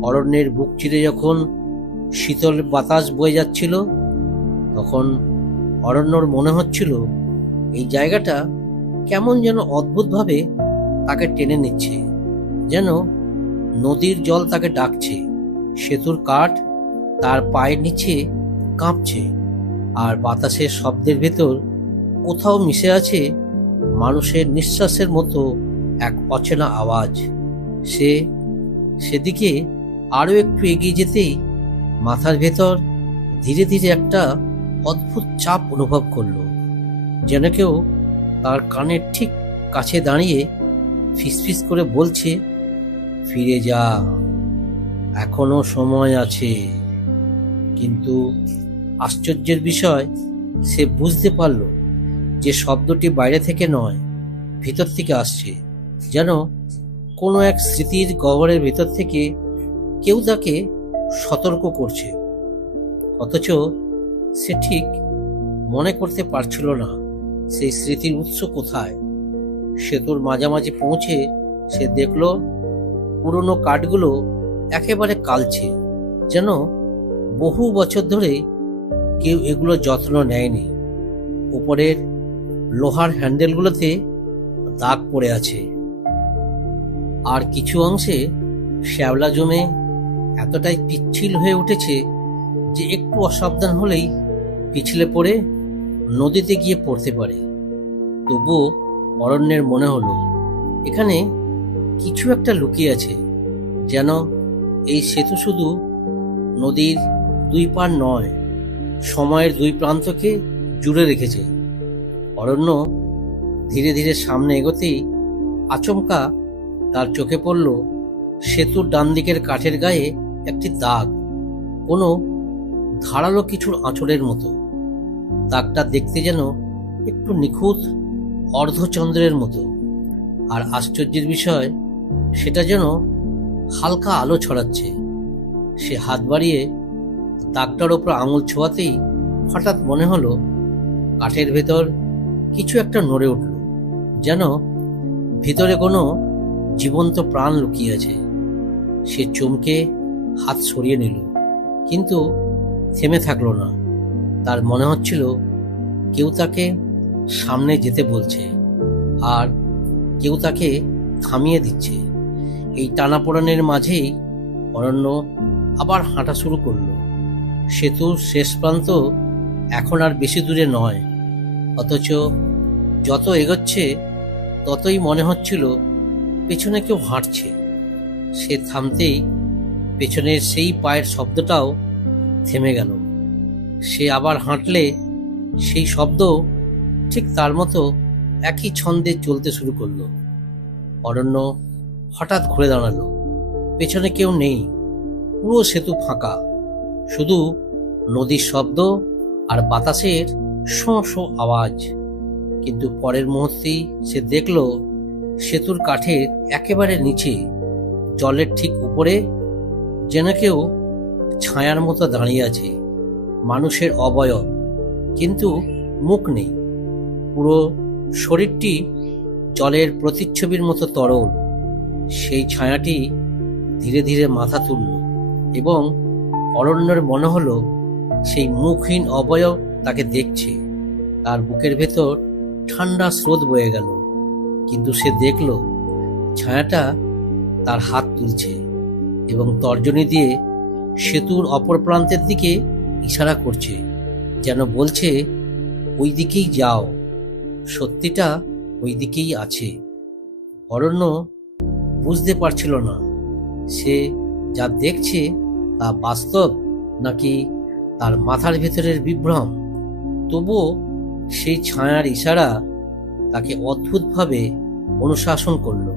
অরণ্যের বুক চিরে যখন শীতল বাতাস বয়ে যাচ্ছিল, তখন অরণ্যর মনে হচ্ছিল এই জায়গাটা কেমন যেন অদ্ভুতভাবে তাকে টেনে নিচ্ছে, যেন নদীর জল তাকে ডাকছে। সেতুর কাঠ তার পায়ের নিচে কাঁপছে, আর বাতাসের শব্দের ভেতর কোথাও মিশে আছে মানুষের নিঃশ্বাসের মতো এক অচেনা আওয়াজ। সে সেদিকে আরো একটু এগিয়ে যেতেই মাথার ভেতর ধীরে ধীরে একটা অদ্ভুত চাপ অনুভব করলো, যেন কেউ তার কানের ঠিক কাছে দাঁড়িয়ে ফিসফিস করে বলছে, ফিরে যা, এখনো সময় আছে। কিন্তু আশ্চর্যের বিষয়, সে বুঝতে পারল যে শব্দটি বাইরে থেকে নয়, ভিতর থেকে আসছে, যেন কোনো এক স্মৃতির গহ্বরের ভেতর থেকে কেউ তাকে সতর্ক করছে। অথচ সে ঠিক মনে করতে পারছিল না সেই স্মৃতির উৎস কোথায়। সেতুর মাঝামাঝি পৌঁছে সে দেখল পুরনো কাঠগুলো একেবারে কালছে, যেন বহু বছর ধরে কেউ এগুলো যত্ন নেয়নি। উপরের লোহার হ্যান্ডেলগুলোতে দাগ পড়ে আছে, আর কিছু অংশে শ্যাওলা জমে এতটাই পিচ্ছিল হয়ে উঠেছে যে একটু অসাবধান হলেই পিছলে পড়ে নদীতে গিয়ে পড়তে পারে। তবুও অরণ্যের মনে হলো এখানে কিছু একটা লুকিয়ে আছে, যেন এই সেতু শুধু নদীর দুই পার নয়, সময়ের দুই প্রান্তকে জুড়ে রেখেছে। অরণ্য ধীরে ধীরে সামনে এগোতেই আচমকা তার চোখে পড়ল সেতুর ডান দিকের কাঠের গায়ে একটি দাগ, কোনো ধারালো কিছুর আঁচড়ের মতো। দাগটা দেখতে যেন একটু নিখুঁত অর্ধচন্দ্রের মতো, আর আশ্চর্যের বিষয়, সেটা যেন হালকা আলো ছড়াচ্ছে। সে হাত বাড়িয়ে দাগটার ওপর আঙুল ছোঁয়াতেই হঠাৎ মনে হলো কাঠের ভেতর কিছু একটা নড়ে উঠল, যেন ভিতরে কোনো জীবন্ত প্রাণ লুকিয়ে আছে। সে চমকে হাত সরিয়ে নিল, কিন্তু থেমে থাকলো না। তার মনে হচ্ছিল কেউ তাকে সামনে যেতে বলছে, আর কেউ তাকে থামিয়ে দিচ্ছে। এই টানাপোড়েনের মাঝেই অরণ্য আবার হাঁটা শুরু করলো। সেতুর শেষ প্রান্ত এখন আর বেশি দূরে নয়, অথচ যত এগোচ্ছে ততই মনে হচ্ছিল পেছনে কেউ হাঁটছে। সে থামতেই পেছনের সেই পায়ের শব্দটাও থেমে গেল। সে আবার হাঁটলে সেই শব্দ ঠিক তার মতো একই ছন্দে চলতে শুরু করলো। অরণ্য হঠাৎ ঘুরে দাঁড়ালো। পেছনে কেউ নেই, পুরো সেতু ফাঁকা, শুধু নদীর শব্দ আর বাতাসের শোঁ শোঁ আওয়াজ। কিন্তু পরের মুহূর্তেই সে দেখল সেতুর কাঠের একেবারে নিচে, জলের ঠিক উপরে, যেন কেউ ছায়ার মতো দাঁড়িয়ে আছে। মানুষের অবয়ব, কিন্তু মুখ নেই। পুরো শরীরটি জলের প্রতিচ্ছবির মতো তরল। সেই ছায়াটি ধীরে ধীরে মাথা তুলল এবং অরণ্যের মনে হলো সেই মুখহীন অবয়ব তাকে দেখছে। তার বুকের ভেতর ঠান্ডা স্রোত বয়ে গেল। কিন্তু সে দেখল ছায়াটা তার হাত তুলছে এবং তর্জনী দিয়ে সেতুর অপর প্রান্তের দিকে ইশারা করছে, যেন বলছে, ওই দিকেই যাও, সত্যিটা ওই দিকেই আছে। অরণ্য বুঝতে পারছিল না সে যা দেখছে তা বাস্তব নাকি তার মাথার ভেতরের বিভ্রম। তবুও সেই ছায়ার ইশারা তাকে অদ্ভুতভাবে অনুশাসন করলো।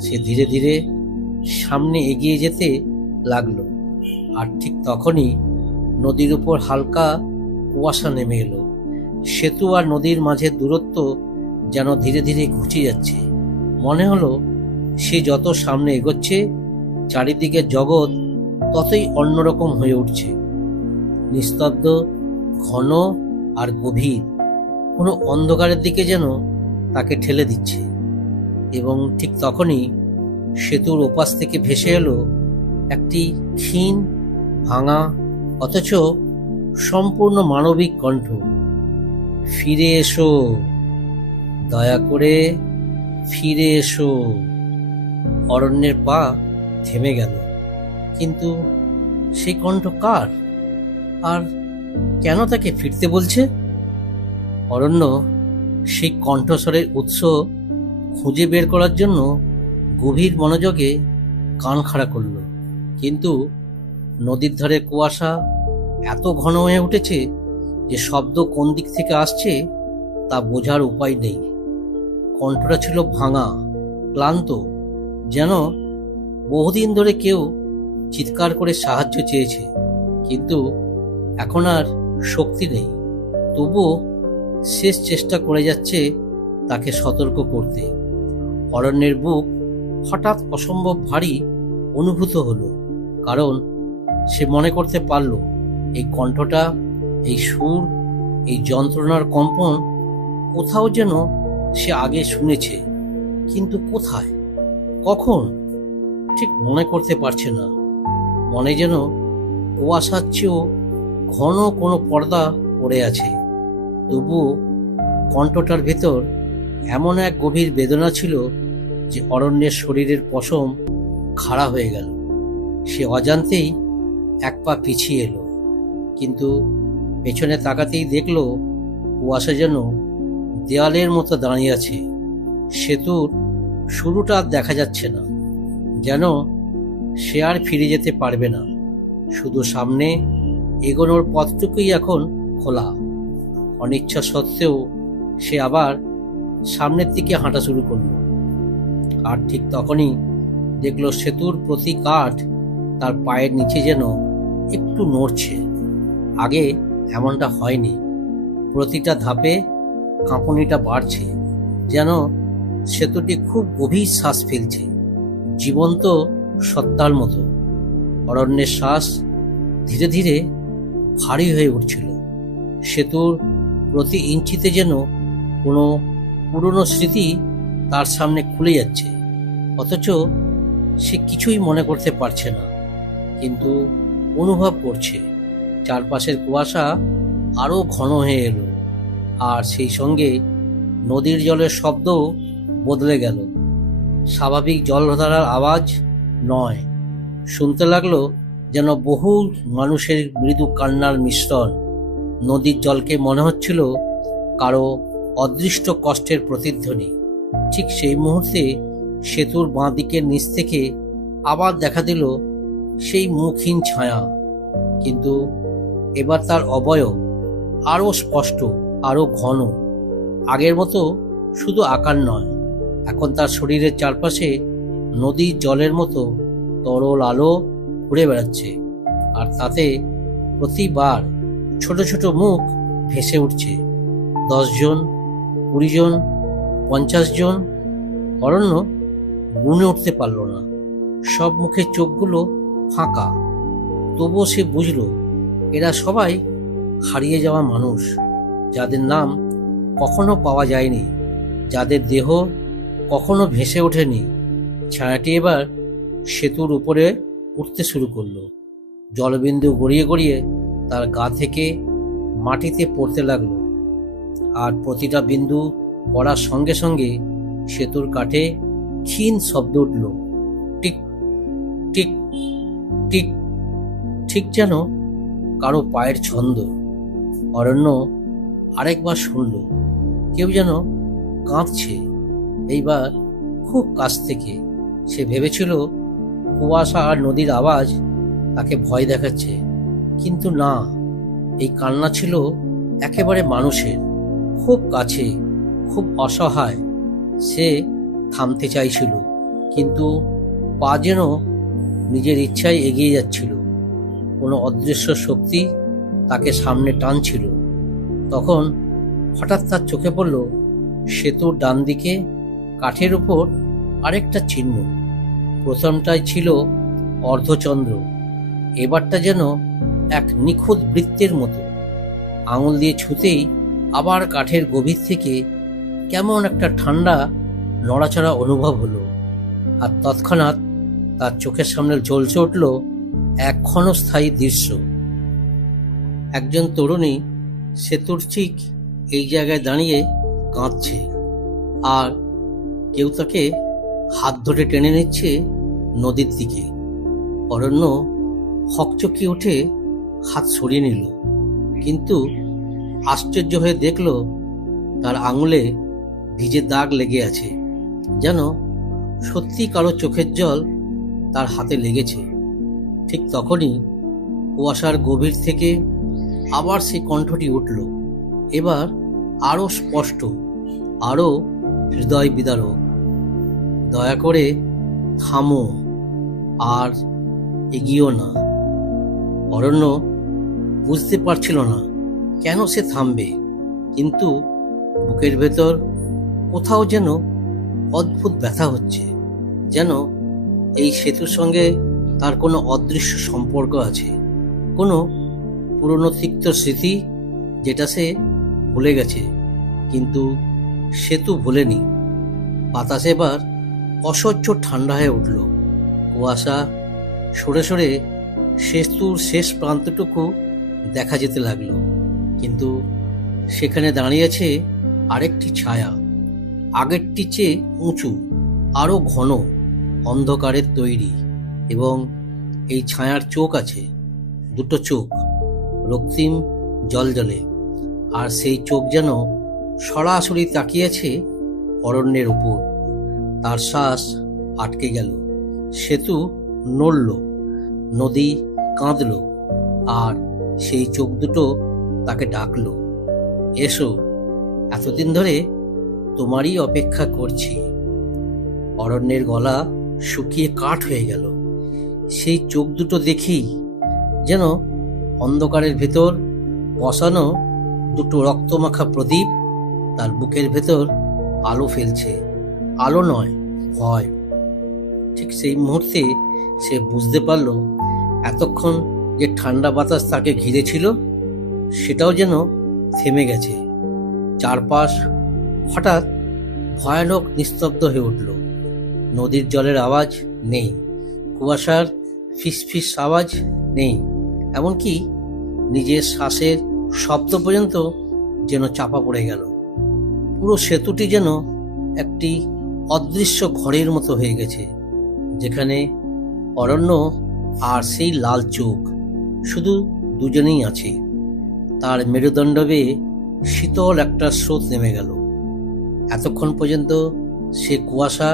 সে ধীরে ধীরে সামনে এগিয়ে যেতে লাগলো। আর ঠিক তখনই নদীর উপর হালকা কুয়াশা নেমে এলো। সেতু আর নদীর মাঝের দূরত্ব যেন ধীরে ধীরে ঘুচে যাচ্ছে। মনে হলো সে যত সামনে এগোচ্ছে চারিদিকে জগৎ ততই অন্যরকম হয়ে উঠছে, নিস্তব্ধ, ঘন আর গভীর। কোনো অন্ধকারের দিকে যেন তাকে ঠেলে দিচ্ছে। এবং ঠিক তখনই সেতুর ওপাশ থেকে ভেসে এলো একটি ক্ষীণ, ভাঙা অথচ সম্পূর্ণ মানবিক কণ্ঠ। ফিরে এসো, দয়া করে ফিরে এসো। অরণ্যের পা থেমে গেল। কিন্তু সেই কণ্ঠ কার, আর কেন তাকে ফিরতে বলছে? অরণ্য সেই কণ্ঠস্বরের উৎস খুঁজে বের করার জন্য গভীর মনোযোগে কান খাড়া করল। কিন্তু নদীর ধারে কুয়াশা এত ঘন হয়ে উঠেছে যে শব্দ কোন দিক থেকে আসছে তা বোঝার উপায় নেই। কণ্ঠটা ছিল ভাঙা, ক্লান্ত, যেন বহুদিন ধরে কেউ চিৎকার করে সাহায্য চেয়েছে, কিন্তু এখন আর শক্তি নেই। তবুও শেষ চেষ্টা করে যাচ্ছে তাকে সতর্ক করতে। অরণ্যের বুক হঠাৎ অসম্ভব ভারী অনুভূত হলো, কারণ সে মনে করতে পারল এই কণ্ঠটা, এই সুর, এই যন্ত্রণার কম্পন কোথাও যেন সে আগে শুনেছে। কিন্তু কোথায়, কখন, ঠিক মনে করতে পারছে না। মনে যেন কুয়াশার চেয়েও ঘন কোনো পর্দা পড়ে আছে। তবুও কণ্ঠটার ভেতর এমন এক গভীর বেদনা ছিল যে অরণ্যের শরীরের পশম খাড়া হয়ে গেল। সে অজান্তেই এক পা পিছিয়ে এলো, কিন্তু পেছনে তাকাতেই দেখল কুয়াশা যেন দেয়ালের মতো দাঁড়িয়ে আছে। সেতুর শুরুটা আর দেখা যাচ্ছে না, যেন সে আর ফিরে যেতে পারবে না। শুধু সামনে এগোনোর পথটুকুই এখন খোলা। অনিচ্ছা সত্ত্বেও সে আবার সামনের দিকে হাঁটা শুরু করল। আর ঠিক তখনই দেখল সেতুর প্রতি কাঠ তার পায়ের নিচে যেন একটু নড়ছে। আগে এমনটা হয়নি। প্রতিটা ধাপে কাঁপুনিটা বাড়ছে, যেন সেতুটি খুব গভীর শ্বাস ফেলছে, জীবন্ত সত্তার মতো। অরণ্যের শ্বাস ধীরে ধীরে ভারী হয়ে উঠছিল। সেতুর প্রতি ইঞ্চিতে যেন কোনো পুরনো স্মৃতি তার সামনে খুলে যাচ্ছে, অথচ সে কিছুই মনে করতে পারছে না, কিন্তু অনুভব করছে। চারপাশের কুয়াশা আরো ঘন হয়ে এলো, আর সেই সঙ্গে নদীর জলের শব্দও বদলে গেল। স্বাভাবিক জলধারার আওয়াজ নয়, শুনতে লাগলো যেন বহু মানুষের মৃদু কান্নার মিশ্রণ। নদীর জলকে মনে হচ্ছিল কারো অদৃষ্ট কষ্টের প্রতিধ্বনি। ঠিক সেই মুহূর্তে সেতুর বাঁ দিকের নিচ থেকে আবার দেখা দিল সেই মুখহীন ছায়া, কিন্তু এবার তার অবয়ব আরো স্পষ্ট, আরো ঘন। আগের মতো শুধু আকার নয়, এখন তার শরীরের চারপাশে নদীর জলের মতো তরল আলো ঘুরে বেড়াচ্ছে, আর তাতে প্রতিবার ছোট ছোট মুখ ভেসে উঠছে। 10 জন, 20 জন, 50 জন। অরণ্য গুনে উঠতে পারল না। সব মুখের চোখগুলো ফাঁকা। তবুও সে বুঝল এরা সবাই হারিয়ে যাওয়া মানুষ, যাদের নাম কখনো পাওয়া যায়নি, যাদের দেহ কখনো ভেসে ওঠেনি। ছায়াটি এবার সেতুর উপরে উঠতে শুরু করলো। জলবিন্দু গড়িয়ে গড়িয়ে তার গা থেকে মাটিতে পড়তে লাগলো। আর প্রতিটা বিন্দু পড়ার সঙ্গে সঙ্গে সেতুর কাঠে ক্ষীণ শব্দ উঠল। টিক টিক টিক, ঠিক যেন কারো পায়ের ছন্দ। অরণ্য আরেকবার শুনল, কেউ যেন কাঁদছে, এইবার খুব কাছ থেকে। সে ভেবেছিল কুয়াশা আর নদীর আওয়াজ তাকে ভয় দেখাচ্ছে, কিন্তু না, এই কান্না ছিল একেবারে মানুষের, খুব কাছে, খুব অসহায়। সে থামতে চাইছিল, কিন্তু পা যেন নিজের ইচ্ছায় এগিয়ে যাচ্ছিল। কোনো অদৃশ্য শক্তি তাকে সামনে টানছিল। তখন হঠাৎ তার চোখে পড়ল সেতুর ডান দিকে কাঠের উপর আরেকটা চিহ্ন। প্রথমটাই ছিল অর্ধচন্দ্র, এবারটা যেন এক নিখুঁত বৃত্তের মতো। আঙুল দিয়ে ছুঁতেই আবার কাঠের গভীর থেকে কেমন একটা ঠান্ডা নড়াচড়া অনুভব হলো, আর তৎক্ষণাৎ তার চোখের সামনে জ্বলছে উঠল এক ক্ষণস্থায়ী দৃশ্য। একজন তরুণী সেতুর ঠিক এই জায়গায় দাঁড়িয়ে কাঁদছে, আর কেউ তাকে হাত ধরে টেনে নিচ্ছে নদীর দিকে। অরণ্য হকচকিয়ে উঠে হাত সরিয়ে নিল, কিন্তু আশ্চর্য হয়ে দেখল তার আঙুলে ভিজে দাগ লেগে আছে, যেন সত্যি কারো চোখের জল তার হাতে লেগেছে। ঠিক তখনই কুয়াশার গভীর থেকে আবার সেই কণ্ঠটি উঠল, এবার আরো স্পষ্ট, আরো হৃদয় বিদারক। দয়া করে থামো, আর এগিয়েও না। অরণ্য বুঝতে পারছিল না কেন সে থামবে, কিন্তু বুকের ভেতর কোথাও যেন অদ্ভুত ব্যথা হচ্ছে, যেন এই সেতুর সঙ্গে তার কোনো অদৃশ্য সম্পর্ক আছে, কোনো পুরনো তিক্ত স্মৃতি যেটা সে ভুলে গেছে, কিন্তু সেতু ভুলেনি। বাতাস এবার অসহ্য ঠান্ডা হয়ে উঠল। কুয়াশা সরে সরে সেতুর শেষ প্রান্তটুকু দেখা যেতে লাগলো, কিন্তু সেখানে দাঁড়িয়েছে আরেকটি ছায়া, আগেরটি চেয়ে উঁচু, আরো ঘন, অন্ধকারের তৈরি। এবং এই ছায়ার চোখ আছে, দুটো চোখ, রক্তিম জলজলে, আর সেই চোখ যেন সরাসরি তাকিয়েছে অরণ্যের উপর। তার শ্বাস আটকে গেল। সেতু নড়ল, নদী কাঁদল, আর সেই চোখ দুটো তাকে ডাকল, এসো, এতদিন ধরে তোমারই অপেক্ষা করছি। অরণ্যের গলা শুকিয়ে কাঠ হয়ে গেল। সেই চোখ দুটো দেখেই যেন অন্ধকারের ভেতর বসানো দুটো রক্তমাখা প্রদীপ তার বুকের ভেতর আলো ফেলছে। আলো নয়, ভয়। ঠিক সেই মুহূর্তে সে বুঝতে পারল এতক্ষণ যে ঠান্ডা বাতাস তাকে ঘিরেছিল সেটাও যেন থেমে গেছে। চারপাশ হঠাৎ ভয়ানক নিস্তব্ধ হয়ে উঠল। নদীর জলের আওয়াজ নেই, কুয়াশার ফিসফিস আওয়াজ নেই, এমনকি নিজের শ্বাসের শব্দ পর্যন্ত যেন চাপা পড়ে গেল। পুরো সেতুটি যেন একটি অদৃশ্য ঘরের মতো হয়ে গেছে, যেখানে অরণ্য আর সেই লাল চোখ শুধু দুজনেই আছে। তার মেরুদণ্ড বেয়ে শীতল একটা স্রোত নেমে গেল। এতক্ষণ পর্যন্ত সে কুয়াশা,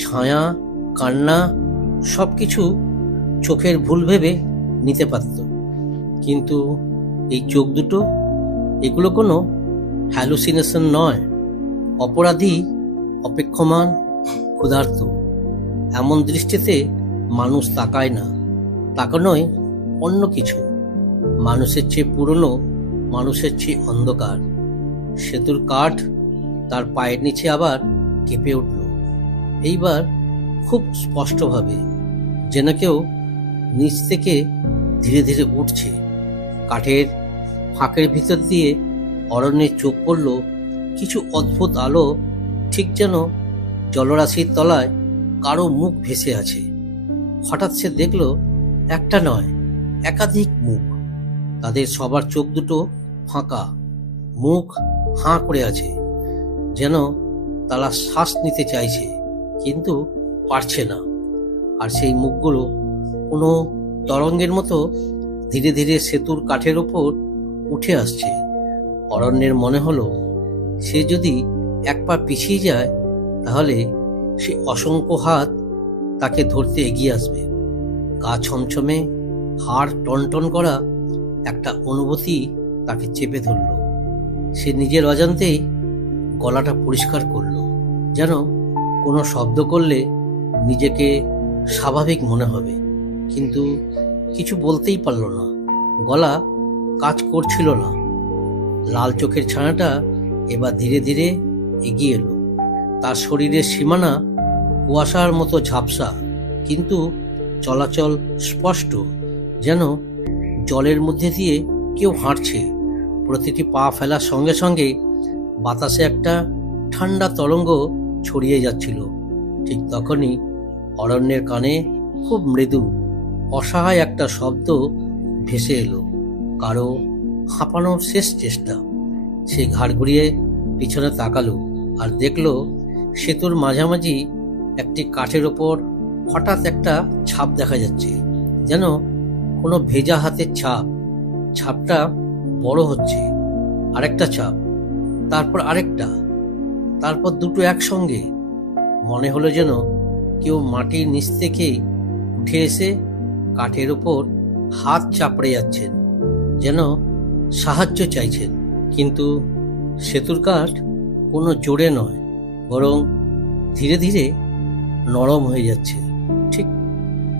ছায়া, কান্না সবকিছু চোখের ভুল ভেবে নিতে পারত, কিন্তু এই চোখ দুটো, এগুলো কোনো হ্যালুসিনেশন নয়। অপরাধী, অপেক্ষমান, ক্ষুধার্ত, এমন দৃষ্টিতে মানুষ তাকায় না। তাকানোয় অন্য কিছু, মানুষের চেয়ে পুরনো, মানুষের চেয়ে অন্ধকার। সেতুর কাঠ তার পায়ের নিচে আবার কেঁপে উঠল, এইবার খুব স্পষ্টভাবে, যেন কেউ নিচ থেকে ধীরে ধীরে উঠছে। কাঠের ফাঁকের ভিতর দিয়ে অরণ্যের চোখ পড়ল কিছু অদ্ভুত আলো, ঠিক যেন জলরাশির তলায় কারো মুখ ভেসে আছে। হঠাৎ সে দেখল একটা নয়, একাধিক মুখ। তাদের সবার চোখ দুটো ফাঁকা, মুখ হাঁ করে আছে, যেন তারা শ্বাস নিতে চাইছে কিন্তু পারছে না। আর সেই মুখগুলো কোনো তরঙ্গের মতো ধীরে ধীরে সেতুর কাঠের ওপর উঠে আসছে। অরণ্যের মনে হলো সে যদি এক পা পিছিয়ে যায় তাহলে সে অসংখ্য হাত তাকে ধরতে এগিয়ে আসবে। গা ছমছমে, হাড় টনটন করা একটা অনুভূতি তাকে চেপে ধরল। সে নিজের অজান্তেই গলাটা পরিষ্কার করলো, যেন কোনো শব্দ করলে নিজেকে স্বাভাবিক মনে হবে, কিন্তু কিছু বলতেই পারল না। গলা কাজ করছিল না। লাল চোখের ছানাটা এবার ধীরে ধীরে এগিয়ে এলো। তার শরীরের সীমানা কুয়াশার মতো ঝাপসা, কিন্তু চলাচল স্পষ্ট, যেন জলের মধ্যে দিয়ে কেউ হাঁটছে। প্রতিটি পা ফেলার সঙ্গে সঙ্গে বাতাসে একটা ঠান্ডা তরঙ্গ ছড়িয়ে যাচ্ছিল। ঠিক তখনই অরণ্যের কানে খুব মৃদু, অসহায় একটা শব্দ ভেসে এলো, কারো হাঁপানোর শেষ চেষ্টা। সে ঘাড় ঘুরিয়ে পিছনে তাকালো আর দেখল সেতুর মাঝামাঝি একটি কাঠের ওপর হঠাৎ একটা ছাপ দেখা যাচ্ছে, যেন কোনো ভেজা হাতের ছাপ। ছাপটা বড় হচ্ছে, আরেকটা ছাপ, তারপর আরেকটা, তারপর দুটো একসঙ্গে। মনে হলো যেন কেউ মাটির নিচ থেকে উঠে এসে কাঠের ওপর হাত চাপড়ে যাচ্ছেন, যেন সাহায্য চাইছেন। কিন্তু সেতুর কাঠ কোনো জোরে নয়, বরং ধীরে ধীরে নরম হয়ে যাচ্ছে, ঠিক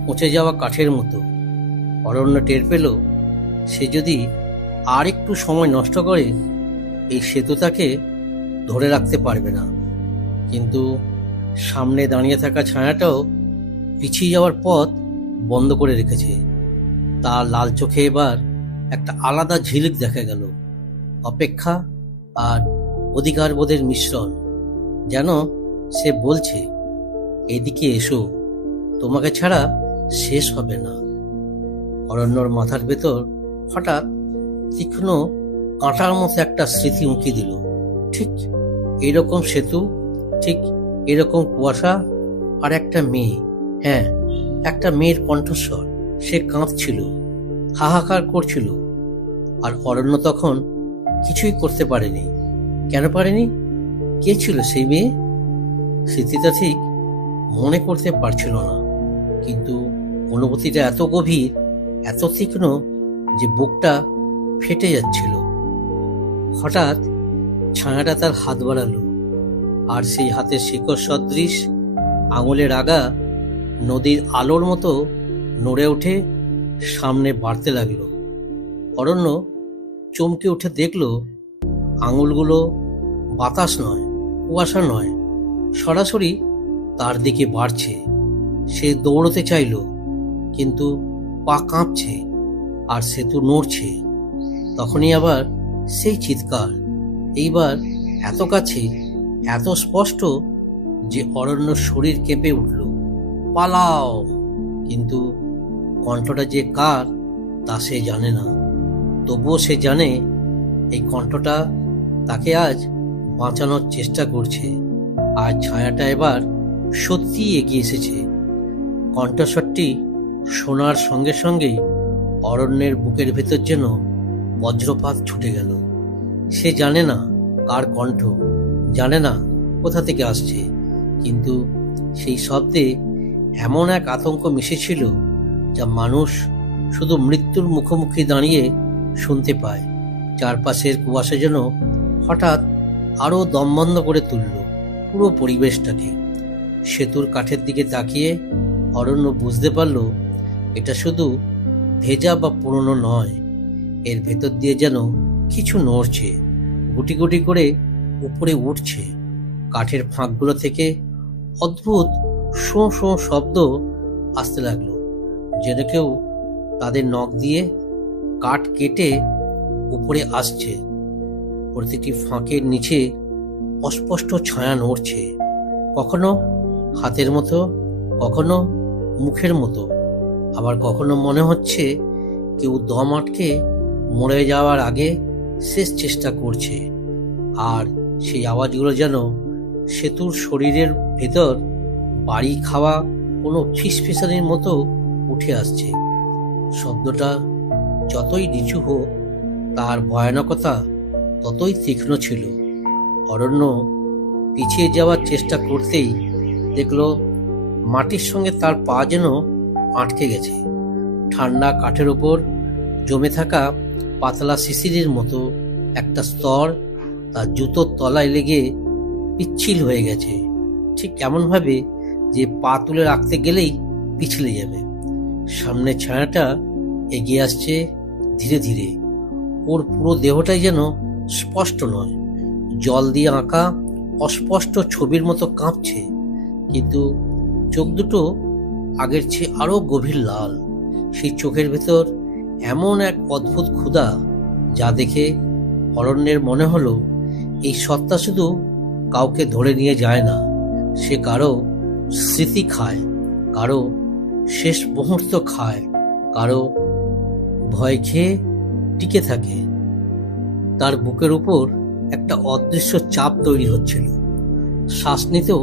পচে যাওয়া কাঠের মতো। অরণ্য টের পেল সে যদি আর একটু সময় নষ্ট করে এই সেতু তাকে ধরে রাখতে পারবে না। কিন্তু সামনে দাঁড়িয়ে থাকা ছায়াটাও পিছিয়ে যাওয়ার পথ বন্ধ করে রেখেছে। তার লাল চোখে এবার একটা আলাদা ঝিলিক দেখা গেল, অপেক্ষা আর অধিকারবোধের মিশ্রণ। যেন সে বলছে, এদিকে এসো, তোমাকে ছাড়া শেষ হবে না। অরণ্যর মাথার ভেতর হঠাৎ তীক্ষ্ণ কাঁটার মতো একটা স্মৃতি উঁকি দিল। ঠিক এরকম সেতু, ঠিক এরকম কুয়াশা, আর একটা মেয়ে। হ্যাঁ, একটা মেয়ের কণ্ঠস্বর। সে কাঁদছিল, হাহাকার করছিল, আর অরণ্য তখন কিছুই করতে পারেনি। কেন পারেনি? কে ছিল সেই মেয়ে? স্মৃতিটা ঠিক মনে করতে পারছিল না, কিন্তু অনুভূতিটা এত গভীর, এত তীক্ষ্ণ যে বুকটা ফেটে যাচ্ছিল। হঠাৎ ছায়াটা তার হাত বাড়ালো, আর সেই হাতের শিকড় সদৃশ আঙুলের আগা নদীর আলোর মতো নড়ে উঠে সামনে বাড়তে লাগলো। অরণ্য চমকে উঠে দেখল আঙুলগুলো বাতাস নয়, কুয়াশা নয়, সরাসরি তার দিকে বাড়ছে। সে দৌড়তে চাইল, কিন্তু পা কাঁপছে আর সেতু নড়ছে। তখনই আবার সেই চিৎকার, এইবার এত কাছে, এত স্পষ্ট যে অরণ্য শরীর কেঁপে উঠল, পালাও! কিন্তু কণ্ঠটা যে কার তা সে জানে না। তবুও সে জানে এই কণ্ঠটা তাকে আজ বাঁচানোর চেষ্টা করছে। আর ছায়াটা এবার সত্যি এগিয়ে এসেছে। কণ্ঠস্বরটি শোনার সঙ্গে সঙ্গেই অরণ্যের বুকের ভেতর যেন বজ্রপাত ছুটে গেল। সে জানে না কার কণ্ঠ, জানে না কোথা থেকে আসছে, কিন্তু সেই শব্দে এমন এক আতঙ্ক মিশেছিল যা মানুষ শুধু মৃত্যুর মুখোমুখি দাঁড়িয়ে শুনতে পায়। চারপাশের কুয়াশা যেন হঠাৎ আরো দমবন্ধ করে তুলল পুরো পরিবেশটাকে। সেতুর কাঠের দিকে তাকিয়ে অরণ্য বুঝতে পারল এটা শুধু ভেজা বা পুরনো নয়, এর ভেতর দিয়ে যেন কিছু নড়ছে, গুটি গুটি করে উপরে উঠছে। কাঠের ফাঁকগুলো থেকে অদ্ভুত শোঁ শোঁ শব্দ আসতে লাগলো, যেন কেউ তাদের নখ দিয়ে কাঠ কেটে উপরে আসছে। প্রতিটি ফাঁকের নিচে অস্পষ্ট ছায়া নড়ছে, কখনো হাতের মতো, কখনো মুখের মতো, আবার কখনো মনে হচ্ছে কেউ দম আটকে মরে যাওয়ার আগে শেষ চেষ্টা করছে, আর সেই আওয়াজগুলো যেন সেতুর শরীরের ভেতর বাড়ি খাওয়া কোনো ফিসফিসানির মতো উঠে আসছে। শব্দটা যতই নিচু হোক, তার ভয়ানকতা ততই তীক্ষ্ণ ছিল। অরণ্য পিছিয়ে যাওয়ার চেষ্টা করতেই দেখল মাটির সঙ্গে তার পা যেন আটকে গেছে। ঠান্ডা কাঠের ওপর জমে থাকা পাতলা শিশিরের মতো একটা স্তর তার জুতোর তলায় লেগে পিচ্ছিল হয়ে গেছে, ঠিক এমনভাবে যে পা তুলে রাখতে গেলেই পিছলে যাবে। সামনে ছায়াটা এগিয়ে আসছে ধীরে ধীরে। ওর পুরো দেহটাই যেন স্পষ্ট নয়, জল দিয়ে আঁকা অস্পষ্ট ছবির মতো কাঁপছে, কিন্তু চোখ দুটো আগের চেয়ে আরো গভীর লাল। সেই চোখের ভেতর এমন এক অদ্ভুত ক্ষুধা, যা দেখে অরণ্যের মনে হলো এই সত্তা শুধু কাউকে ধরে নিয়ে যায় না, সে কারো স্মৃতি খায়, কারো শেষ মুহূর্ত খায়, কারো ভয় খেয়ে টিকে থাকে। তার বুকের উপর একটা অদৃশ্য চাপ তৈরি হচ্ছিল, শ্বাস নিতেও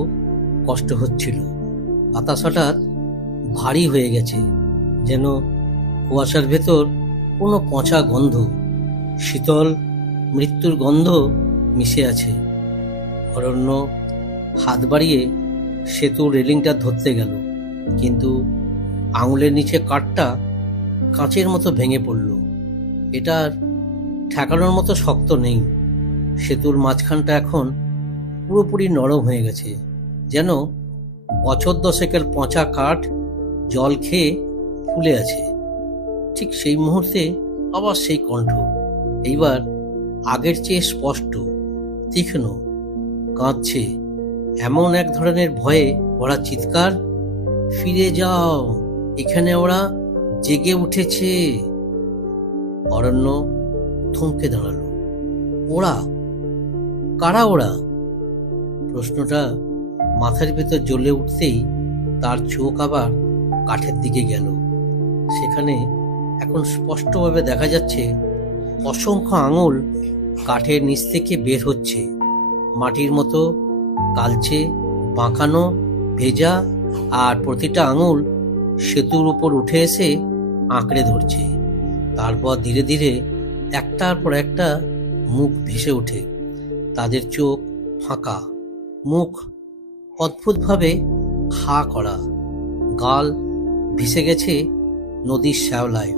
কষ্ট হচ্ছিল। বাতাস হঠাৎ ভারী হয়ে গেছে, যেন কুয়াশার ভেতর কোনো পচা গন্ধ, শীতল মৃত্যুর গন্ধ মিশে আছে। অরণ্য হাত বাড়িয়ে সেতুর রেলিংটা ধরতে গেল, কিন্তু আঙুলের নিচে কাঠটা কাঁচের মতো ভেঙে পড়ল। এটার ঠেকানোর মতো শক্ত নেই। সেতুর মাঝখানটা এখন পুরোপুরি নরম হয়ে গেছে, যেন বছর দশেকের পচা কাঠ জল খেয়ে ফুলে আছে। ঠিক সেই মুহূর্তে আবার সেই কণ্ঠ, এইবার আগের চেয়ে স্পষ্ট, তীক্ষ্ণ, কাঁদছে। এমন এক ধরনের ভয়ে ভরা চিৎকার, ফিরে যাও, এখানে ওরা জেগে উঠেছে। অরণ্য থমকে দাঁড়ালো। ওরা কারা? ওরা? প্রশ্নটা মাথার ভেতর জ্বলে উঠতেই তার চোখ আবার কাঠের দিকে গেল। সেখানে এখন স্পষ্টভাবে দেখা যাচ্ছে অসংখ্য আঙুল কাঠের নিচ থেকে বের হচ্ছে, মাটির মতো কালচে, বাঁকানো, ভেজা, আর প্রতিটা আঙুল সেতুর উপর উঠে এসে আঁকড়ে ধরছে। তারপর ধীরে ধীরে একটার পর একটা মুখ ভেসে ওঠে। তাদের চোখ ফাঁকা, মুখ অদ্ভুতভাবে হা করা, গাল ভেসে গেছে নদীর শ্যাওলায়।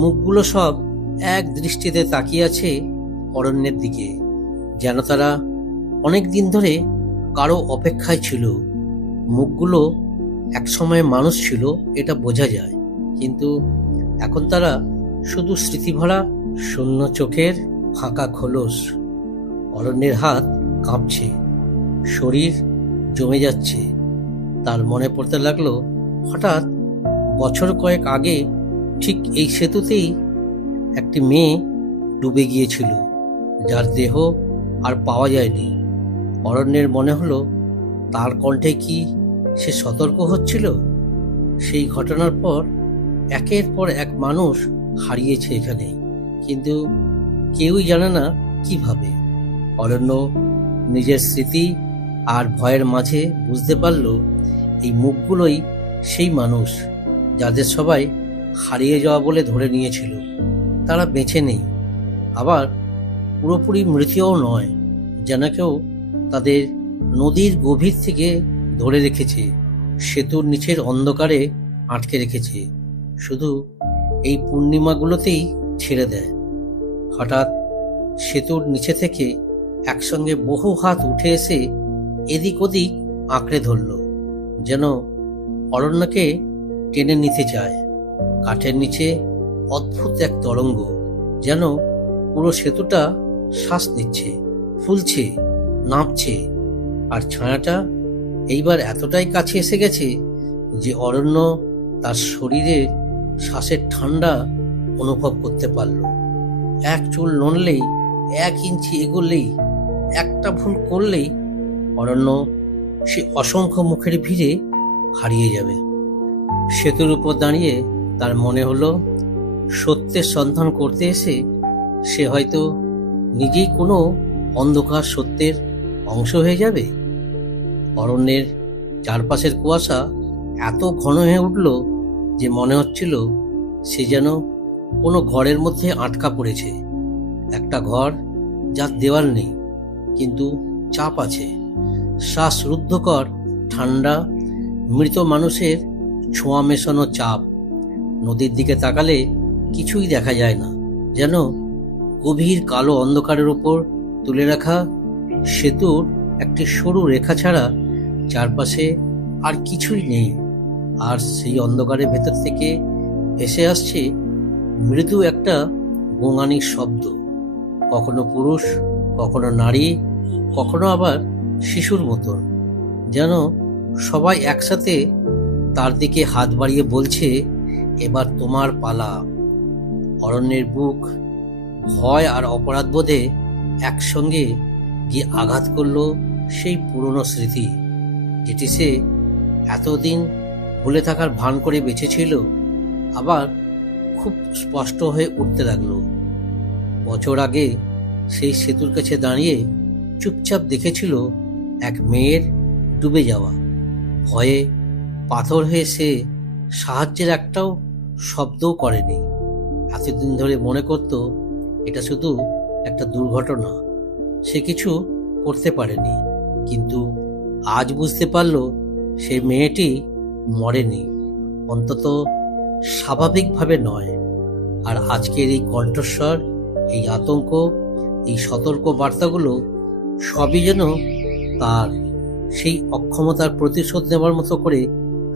মুখগুলো সব এক দৃষ্টিতে তাকিয়ে আছে অরণ্যের দিকে, যেন তারা অনেক দিন ধরে কারো অপেক্ষায় ছিল। মুখগুলো একসময় মানুষ ছিল, এটা বোঝা যায়, কিন্তু এখন তারা শুধু স্মৃতিভরা শূন্য চোখের ফাঁকা খোলস। অরণ্যের হাত কাঁপছে, শরীর জমে যাচ্ছে। তার মনে পড়তে লাগলো হঠাৎ বছর কয়েক আগে ঠিক এই সেতুতেই একটি মেয়ে ডুবে গিয়েছিল, যার দেহ আর পাওয়া যায়নি। অরণ্যের মনে হলো তার কণ্ঠে কি সে সতর্ক হচ্ছিল? সেই ঘটনার পর একের পর এক মানুষ হারিয়েছে এখানে, কিন্তু কেউই জানে না কিভাবে। অরণ্য নিজের স্মৃতি আর ভয়ের মাঝে বুঝতে পারল এই মুখগুলোই সেই মানুষ যাদের সবাই হারিয়ে যাওয়া বলে ধরে নিয়েছিল। তারা বেঁচে নেই, আবার পুরোপুরি মৃতও নয়, যেন কেউ তাদের নদীর গভীর থেকে ধরে রেখেছে, সেতুর নিচের অন্ধকারে আটকে রেখেছে, শুধু এই পূর্ণিমাগুলোতেই ছেড়ে দেয়। হঠাৎ সেতুর নিচে থেকে একসঙ্গে বহু হাত উঠে এসে এদিক ওদিক আঁকড়ে ধরল, যেন অরণ্যকে টেনে নিতে চায়। কাঠের নিচে অদ্ভুত এক তরঙ্গ, যেন পুরো সেতুটা শ্বাস নিচ্ছে, ফুলছে, নামছে। আর ছায়াটা এইবার এতটাই কাছে এসে গেছে যে অরণ্য তার শরীরে শ্বাসের ঠান্ডা অনুভব করতে পারল। এক চুল নড়লেই, এক ইঞ্চি এগোলেই, একটা ভুল করলেই অরণ্য সে অসংখ্য মুখের ভিড়ে হারিয়ে যাবে। সেতুর উপর দাঁড়িয়ে তার মনে হলো সত্যের সন্ধান করতে এসে সে হয়তো নিজেই কোনো অন্ধকার সত্যের অংশ হয়ে যাবে। অরণ্যের চারপাশের কুয়াশা এত ঘন হয়ে উঠল যে মনে হচ্ছিল সে যেন কোনো ঘরের মধ্যে আটকা পড়েছে। একটা ঘর যার দেওয়াল নেই, কিন্তু চাপ আছে, শ্বাসরুদ্ধকর ঠান্ডা, মৃত মানুষের ছোঁয়া মেশানো চাপ। নদীর দিকে তাকালে কিছুই দেখা যায় না, যেন গভীর কালো অন্ধকারের উপর তুলে রাখা সেতুর একটি সরু রেখা ছাড়া চারপাশে আর কিছুই নেই। আর সেই অন্ধকারের ভেতর থেকে ভেসে আসছে মৃদু একটা গোঙানির শব্দ, কখনো পুরুষ, কখনো নারী, কখনো আবার শিশুর মতন, যেন সবাই একসাথে তার দিকে হাত বাড়িয়ে বলছে, এবার তোমার পালা। অরণ্যের বুক ভয় আর অপরাধ বোধে একসঙ্গে গিয়ে আঘাত করলো সেই পুরনো স্মৃতি, যেটি সে এতদিন ভুলে থাকার ভান করে বেঁচেছিল, আবার খুব স্পষ্ট হয়ে উঠতে লাগলো। বছর আগে সেই সেতুর কাছে দাঁড়িয়ে চুপচাপ দেখেছিল এক মেয়ের ডুবে যাওয়া। ভয়ে পাথর হয়ে সে সাহায্যের একটাও শব্দও করেনি। এতদিন ধরে মনে করত এটা শুধু একটা দুর্ঘটনা, সে কিছু করতে পারেনি। কিন্তু আজ বুঝতে পারল সেই মেয়েটি মরেনি, অন্তত স্বাভাবিকভাবে নয়। আর আজকের এই কণ্ঠস্বর, এই আতঙ্ক, এই সতর্ক বার্তাগুলো সবই যেন তার সেই অক্ষমতার প্রতিশোধ নেবার মতো করে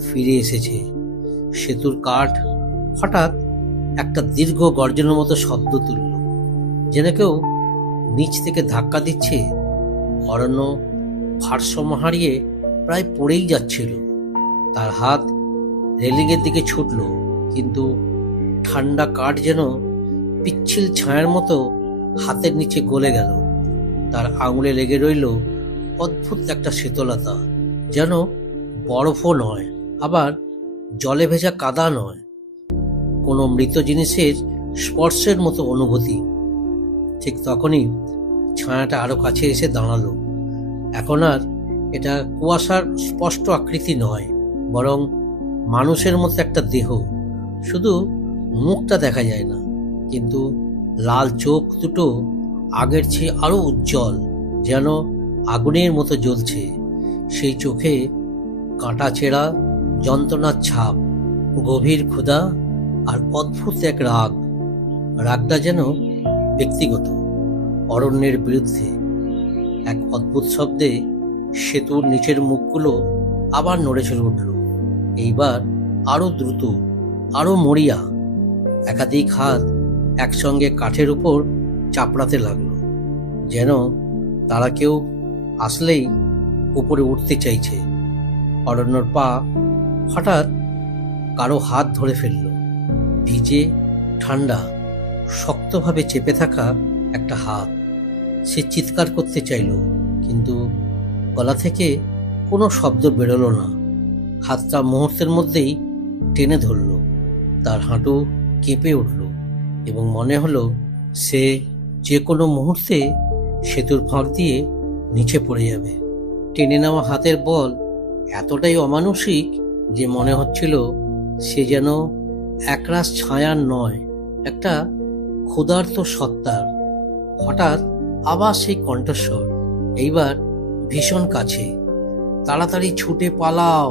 ফিরে এসেছে। সেতুর কাঠ হঠাৎ একটা দীর্ঘ গর্জনের মতো শব্দ তুলল, যেন কেউ নিচ থেকে ধাক্কা দিচ্ছে। অরণ্য ভারসাম্য হারিয়ে প্রায় পড়েই যাচ্ছিল। তার হাত রেলিংয়ের দিকে ছুটল, কিন্তু ঠান্ডা কাঠ যেন পিচ্ছিল ছায়ার মতো হাতের নিচে গলে গেল। তার আঙুলে লেগে রইল অদ্ভুত একটা শীতলতা, যেন বরফও নয়, আবার জলে ভেজা কাদা নয়, কোনো মৃত জিনিসের স্পর্শের মতো অনুভূতি। ঠিক তখনই ছায়াটা আরো কাছে এসে দাঁড়ালো। এখন আর এটা কুয়াশার স্পষ্ট আকৃতি নয়, বরং মানুষের মতো একটা দেহ। শুধু মুখটা দেখা যায় না, কিন্তু লাল চোখ দুটো আগের চেয়ে আরো উজ্জ্বল, যেন আগুনের মতো জ্বলছে। সেই চোখে কাঁটা ছেঁড়া যন্ত্রণার ছাপ, গভীর ক্ষুধা আর অদ্ভুত এক রাগ। রাগটা যেন ব্যক্তিগত, অরণ্যের বিরুদ্ধে। এক অদ্ভুত শব্দে সেতুর নিচের মুখগুলো আবার নড়ে চড়ে উঠল, এইবার আরো দ্রুত, আরো মরিয়া। একাধিক হাত একসঙ্গে কাঠের উপর চাপড়াতে লাগলো, যেন তারা কেউ আসলেই উপরে উঠতে চাইছে। অরণ্যর পা হঠাৎ কারো হাত ধরে ফেলল, ভিজে, ঠান্ডা, শক্তভাবে চেপে থাকা একটা হাত। সে চিৎকার করতে চাইল, কিন্তু গলা থেকে কোনো শব্দ বেরোলো না। হাতটা মুহূর্তের মধ্যেই টেনে ধরল। তার হাঁটু কেঁপে উঠল এবং মনে হলো সে যে কোনো মুহূর্তে সেতুর ফাঁক দিয়ে নিচে পড়ে যাবে। টেনে নেওয়া হাতের বল এতটাই অমানুষিক যে মনে হচ্ছিল সে যেন একরাশ ছায়ার নয়, একটা ক্ষুধার্ত সত্তার। হঠাৎ আবার সেই কণ্ঠস্বর, এইবার ভীষণ কাছে, তাড়াতাড়ি ছুটে পালাও।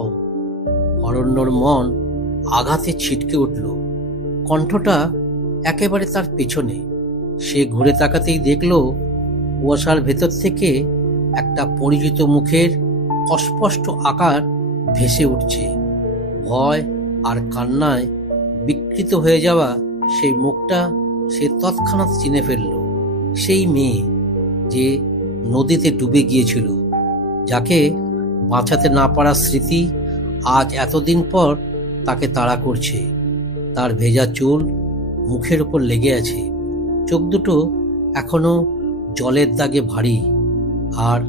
অরণ্যর মন আঘাতে ছিটকে উঠল। কণ্ঠটা একেবারে তার পেছনে। সে ঘুরে তাকাতেই দেখল কুয়াশার ভেতর থেকে একটা পরিচিত মুখের অস্পষ্ট আকার ভেসে উঠছে। ভয় আর কান্নায় বিকৃত হয়ে যাওয়া সেই মুখটা সে তৎক্ষণাৎ চিনে ফেলল। সেই মেয়ে যে নদীতে ডুবে গিয়েছিল, যাকে বাঁচাতে না পারার স্মৃতি আজ এতদিন পর তাকে তাড়া করছে। তার ভেজা চুল মুখের উপর লেগে আছে, চোখ দুটো এখনো জলের দাগে ভারী, আর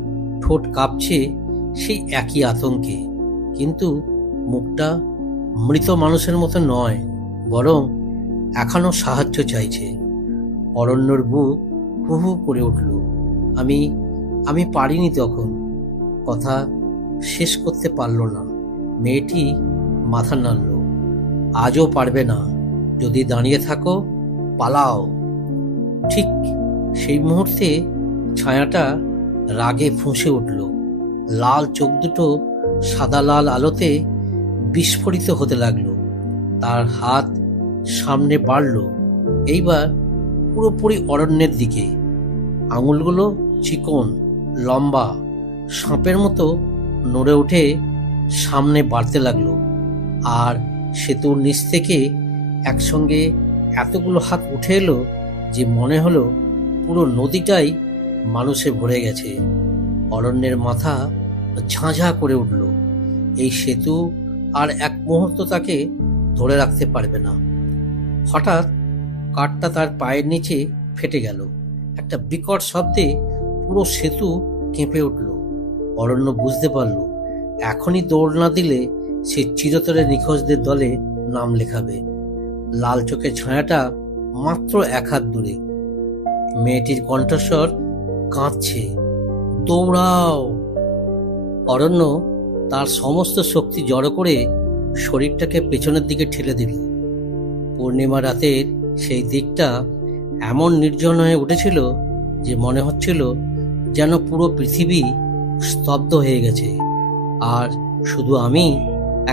ঠোঁট কাঁপছে সেই একই আতঙ্কে। কিন্তু মুখটা মৃত মানুষের মতো নয়, বরং এখনো সাহায্য চাইছে। অরণ্যর বুক হু হু করে উঠল। আমি আমি পারিনি তখন। কথা শেষ করতে পারল না। মেয়েটি মাথা নাড়ল। আজও পারবে না। যদি দাঁড়িয়ে থাকো, পালাও। ঠিক সেই মুহূর্তে ছায়াটা রাগে ফুঁসে উঠল। লাল চোখ দুটো সাদা লাল আলোতে বিস্ফোরিত হতে লাগলো। তার হাত সামনে বাড়ল, এইবার পুরোপুরি অরণ্যের দিকে। আঙুলগুলো চিকন, লম্বা, সাপের মতো নড়ে উঠে সামনে বাড়তে লাগলো। আর সেতুর নিচ থেকে একসঙ্গে এতগুলো হাত উঠে এলো যে মনে হলো পুরো নদীটাই মানুষে ভরে গেছে। অরণ্যের মাথা ঝাঁঝা করে উঠল। এই সেতু আর এক মুহূর্ত তাকে ধরে রাখতে পারবে না। হঠাৎ কাঠটা তার পায়ের নিচে ফেটে গেল। একটা বিকট শব্দে পুরো সেতু কেঁপে উঠল। অরণ্য বুঝতে পারল এখনই দৌড় না দিলে সে চিরতরে নিখোঁজদের দলে নাম লেখাবে। লাল চোখের ছায়াটা মাত্র এক হাত দূরে। মেয়েটির কণ্ঠস্বর কাঁদছে, দৌড়াও। অরণ্য তার সমস্ত শক্তি জড়ো করে শরীরটাকে পেছনের দিকে ঠেলে দিল। পূর্ণিমা রাতের সেই দিকটা এমন নির্জন হয়ে উঠেছিল যে মনে হচ্ছিল যেন পুরো পৃথিবী স্তব্ধ হয়ে গেছে। আর শুধু আমি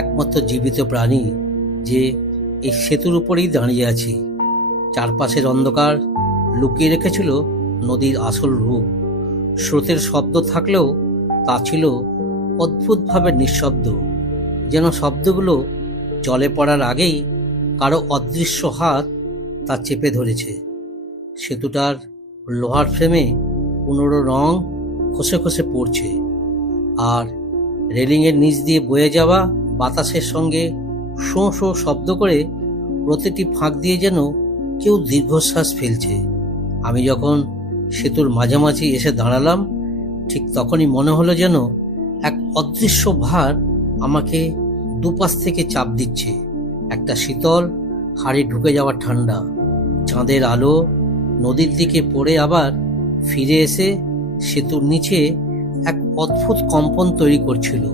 একমাত্র জীবিত প্রাণী যে এই সেতুর উপরেই দাঁড়িয়ে আছি। চারপাশের অন্ধকার লুকিয়ে রেখেছিল নদীর আসল রূপ। স্রোতের শব্দ থাকলেও তা ছিল অদ্ভুতভাবে নিঃশব্দ, যেন শব্দগুলো জলে পড়ার আগেই কারো অদৃশ্য হাত তা চেপে ধরেছে। সেতুটার লোহার ফ্রেমে পুনর রং খসে খসে পড়ছে, আর রেলিংয়ের নিচ দিয়ে বয়ে যাওয়া বাতাসের সঙ্গে শোঁ শোঁ শব্দ করে প্রতিটি ফাঁক দিয়ে যেন কেউ দীর্ঘশ্বাস ফেলছে। আমি যখন সেতুর মাঝামাঝি এসে দাঁড়ালাম, ঠিক তখনই মনে হলো যেন এক অদৃশ্য ভার আমাকে দুপাশ থেকে চাপ দিচ্ছে। একটা শীতল হাড়ে ঢুকে যাওয়া ঠান্ডা চাঁদের আলো নদীর দিকে পড়ে আবার ফিরে এসে সেতুর নিচে এক অদ্ভুত কম্পন তৈরি করছিল,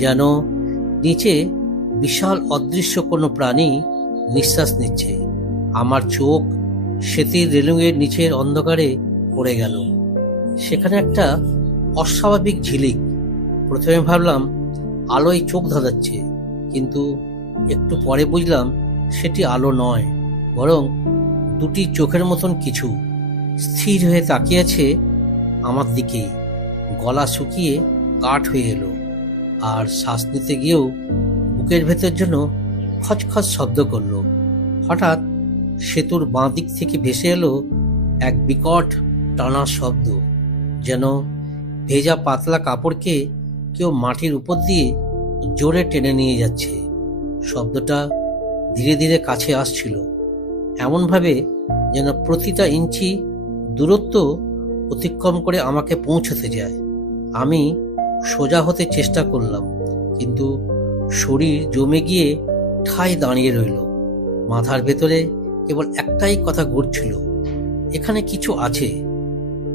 যেন নিচে বিশাল অদৃশ্য কোনো প্রাণী নিঃশ্বাস নিচ্ছে। আমার চোখ সেতুর রেলিংয়ের নিচের অন্ধকারে পড়ে গেল। সেখানে একটা অস্বাভাবিক ঝিলিক। প্রথমে ভাবলাম আলোয় চোখ ধাঁধাচ্ছে, কিন্তু একটু পরে বুঝলাম সেটি আলো নয়, বরং দুটি চোখের মতন কিছু স্থির হয়ে তাকিয়েছে আমার দিকে। গলা শুকিয়ে কাঠ হয়ে এলো, আর শ্বাস নিতে গিয়েও বুকের ভেতর যেন খচখচ শব্দ করলো। হঠাৎ সেতুর বাঁ দিক থেকে ভেসে এলো এক বিকট টানা শব্দ, যেন ভেজা পাতলা কাপড়কে কেউ মাটির উপর দিয়ে জোরে টেনে নিয়ে যাচ্ছে। শব্দটা ধীরে ধীরে কাছে আসছিল, এমনভাবে যেন প্রতিটা ইঞ্চি দূরত্ব অতিক্রম করে আমাকে পৌঁছতে যায়। আমি সোজা হতে চেষ্টা করলাম, কিন্তু শরীর জমে গিয়ে ঠায় দাঁড়িয়ে রইল। মাথার ভেতরে কেবল একটাই কথা ঘুরছিল, এখানে কিছু আছে,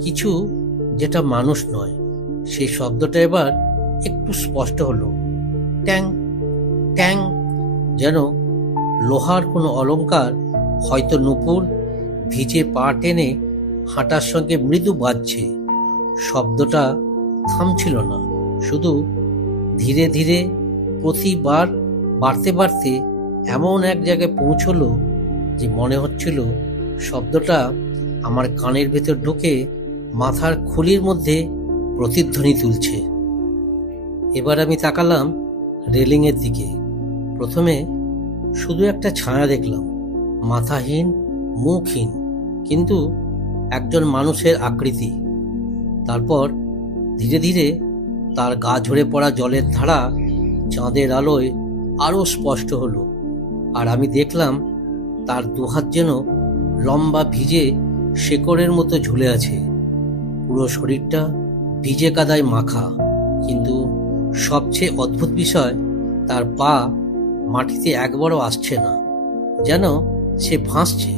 কিছু যেটা মানুষ নয়। সেই শব্দটা এবার একটু স্পষ্ট হলো, ট্যাং ট্যাং, যেন লোহার কোনো অলংকার, হয়তো নূপুর, ভিজে পা টেনে হাঁটার সঙ্গে মৃদু বাজছে। শব্দটা থামছিল না, শুধু ধীরে ধীরে প্রতিবার বাড়তে বাড়তে এমন এক জায়গায় পৌঁছলো যে মনে হচ্ছিল শব্দটা আমার কানের ভেতর ঢুকে মাথার খুলির মধ্যে প্রতিধ্বনি তুলছে। এবার আমি তাকালাম রেলিংয়ের দিকে। প্রথমে শুধু একটা ছায়া দেখলাম, মাথাহীন, মুখহীন, কিন্তু একজন মানুষের আকৃতি। তারপর ধীরে ধীরে তার গা ঝরে পড়া জলের ধারা চাঁদের আলোয় আরো স্পষ্ট হলো, আর আমি দেখলাম তার দুহাত যেন লম্বা ভিজে শেকড়ের মতো ঝুলে আছে। পুরো শরীরটা ভিজে কাদায় মাখা, কিন্তু সবচেয়ে অদ্ভুত বিষয়, তার পা মাটিতে একবারও আসছে না, যেন সে ভাসছে,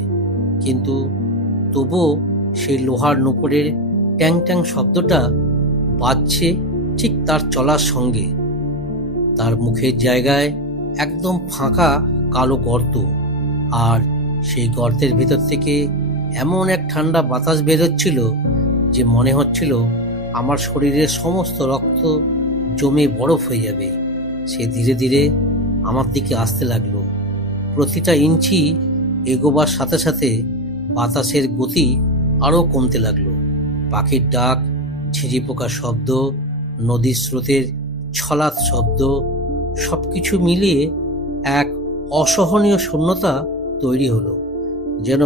কিন্তু তবুও সেই লোহার নূপুরের ট্যাং ট্যাং শব্দটা বাজছে ঠিক তার চলার সঙ্গে। তার মুখের জায়গায় একদম ফাঁকা কালো গর্ত, আর সেই গর্তের ভেতর থেকে এমন এক ঠান্ডা বাতাস বেরোচ্ছিল যে মনে হচ্ছিল আমার শরীরের সমস্ত রক্ত জমে বরফ হয়ে যাবে। সে ধীরে ধীরে আমার দিকে আসতে লাগলো। প্রতিটা ইঞ্চি এগোবার সাথে সাথে বাতাসের গতি আরও কমতে লাগলো। পাখির ডাক, ঝিঁঝি পোকার শব্দ, নদীর স্রোতের ছলাৎ শব্দ, সবকিছু মিলিয়ে এক অসহনীয় শূন্যতা তৈরি হলো, যেন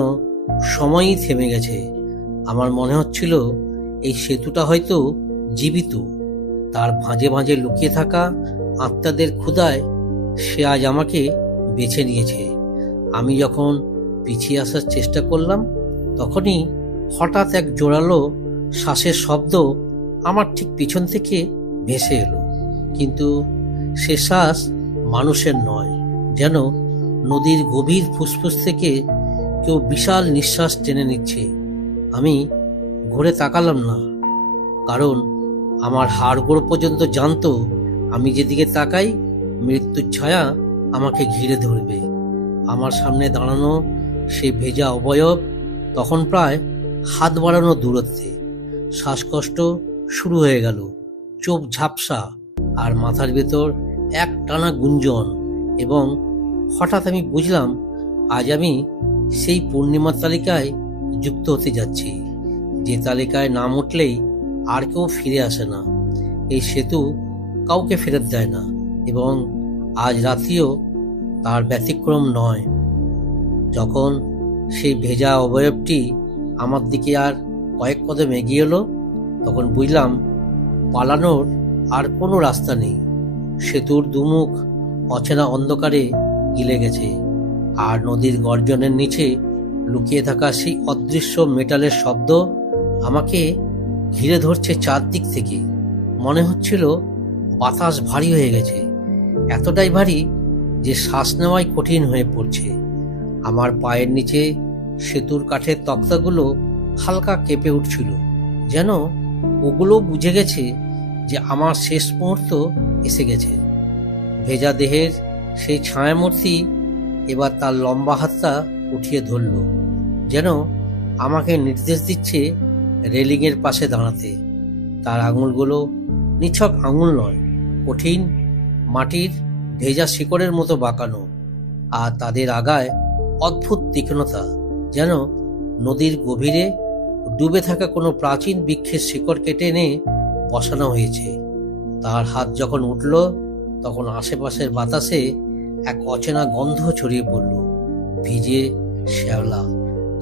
সময়ই থেমে গেছে। আমার মনে হচ্ছিল এই সেতুটা হয়তো জীবিত, তার ভাঁজে ভাঁজে লুকিয়ে থাকা আত্মাদের ক্ষুধায় সে আজ আমাকে বেছে নিয়েছে। আমি যখন পিছিয়ে আসার চেষ্টা করলাম, তখনই হঠাৎ এক জোরালো শ্বাসের শব্দ আমার ঠিক পিছন থেকে ভেসে এলো। কিন্তু সে শ্বাস মানুষের নয়, যেন নদীর গভীর ফুসফুস থেকে কেউ বিশাল নিঃশ্বাস টেনে নিচ্ছে। আমি ঘুরে তাকালাম না, কারণ আমার হাড়গোড় পর্যন্ত জানতো আমি যেদিকে তাকাই মৃত্যুর ছায়া আমাকে ঘিরে ধরবে। আমার সামনে দাঁড়ানো সেই ভেজা অবয়ব তখন প্রায় হাত বাড়ানো দূরত্বে। শ্বাসকষ্ট শুরু হয়ে গেল, চোখ ঝাপসা, আর মাথার ভেতর এক টানা গুঞ্জন। এবং হঠাৎ আমি বুঝলাম আজ আমি সেই পূর্ণিমার তালিকায় যুক্ত হতে যাচ্ছি, যে তালিকায় নাম উঠলেই আর কেউ ফিরে আসে না। এই সেতু কাউকে ফেরত দেয় না, এবং আজ রাত্রিও তার ব্যতিক্রম নয়। যখন সেই ভেজা অবয়বটি আমার দিকে আর কয়েক কদম এগিয়ে এলো, তখন বুঝলাম পালানোর আর কোনো রাস্তা নেই। সেতুর দুমুখ অচেনা অন্ধকারে গিলে গেছে, আর নদীর গর্জনের নিচে লুকিয়ে থাকা সেই অদৃশ্য মেটালের শব্দ আমাকে ঘিরে ধরছে চারদিক থেকে। মনে হচ্ছিল বাতাস ভারী হয়ে গেছে, এতটাই ভারী যে শ্বাস নেওয়াই কঠিন হয়ে পড়ছে। আমার পায়ের নিচে সেতুর কাঠের তক্তাগুলো হালকা কেঁপে উঠছিল, যেন ওগুলো বুঝে গেছে যে আমার শেষ মুহূর্ত এসে গেছে। ভেজা দেহের সেই ছায়ামূর্তি এবার তার লম্বা হাতটা উঠিয়ে ধরল, যেন আমাকে নির্দেশ দিচ্ছে রেলিংয়ের পাশে দাঁড়াতে। তার আঙুলগুলো নিছক আঙুল নয়, কঠিন মাটির ভেজা শিকড়ের মতো বাঁকানো, আর তাদের আগায় অদ্ভুত তীক্ষ্ণতা, যেন নদীর গভীরে ডুবে থাকা কোনো প্রাচীন বৃক্ষের শিকড় কেটে এনে বসানো হয়েছে। তার হাত যখন উঠল, তখন আশেপাশের বাতাসে এক অচেনা গন্ধ ছড়িয়ে পড়ল, ভিজে, শ্যাওলা,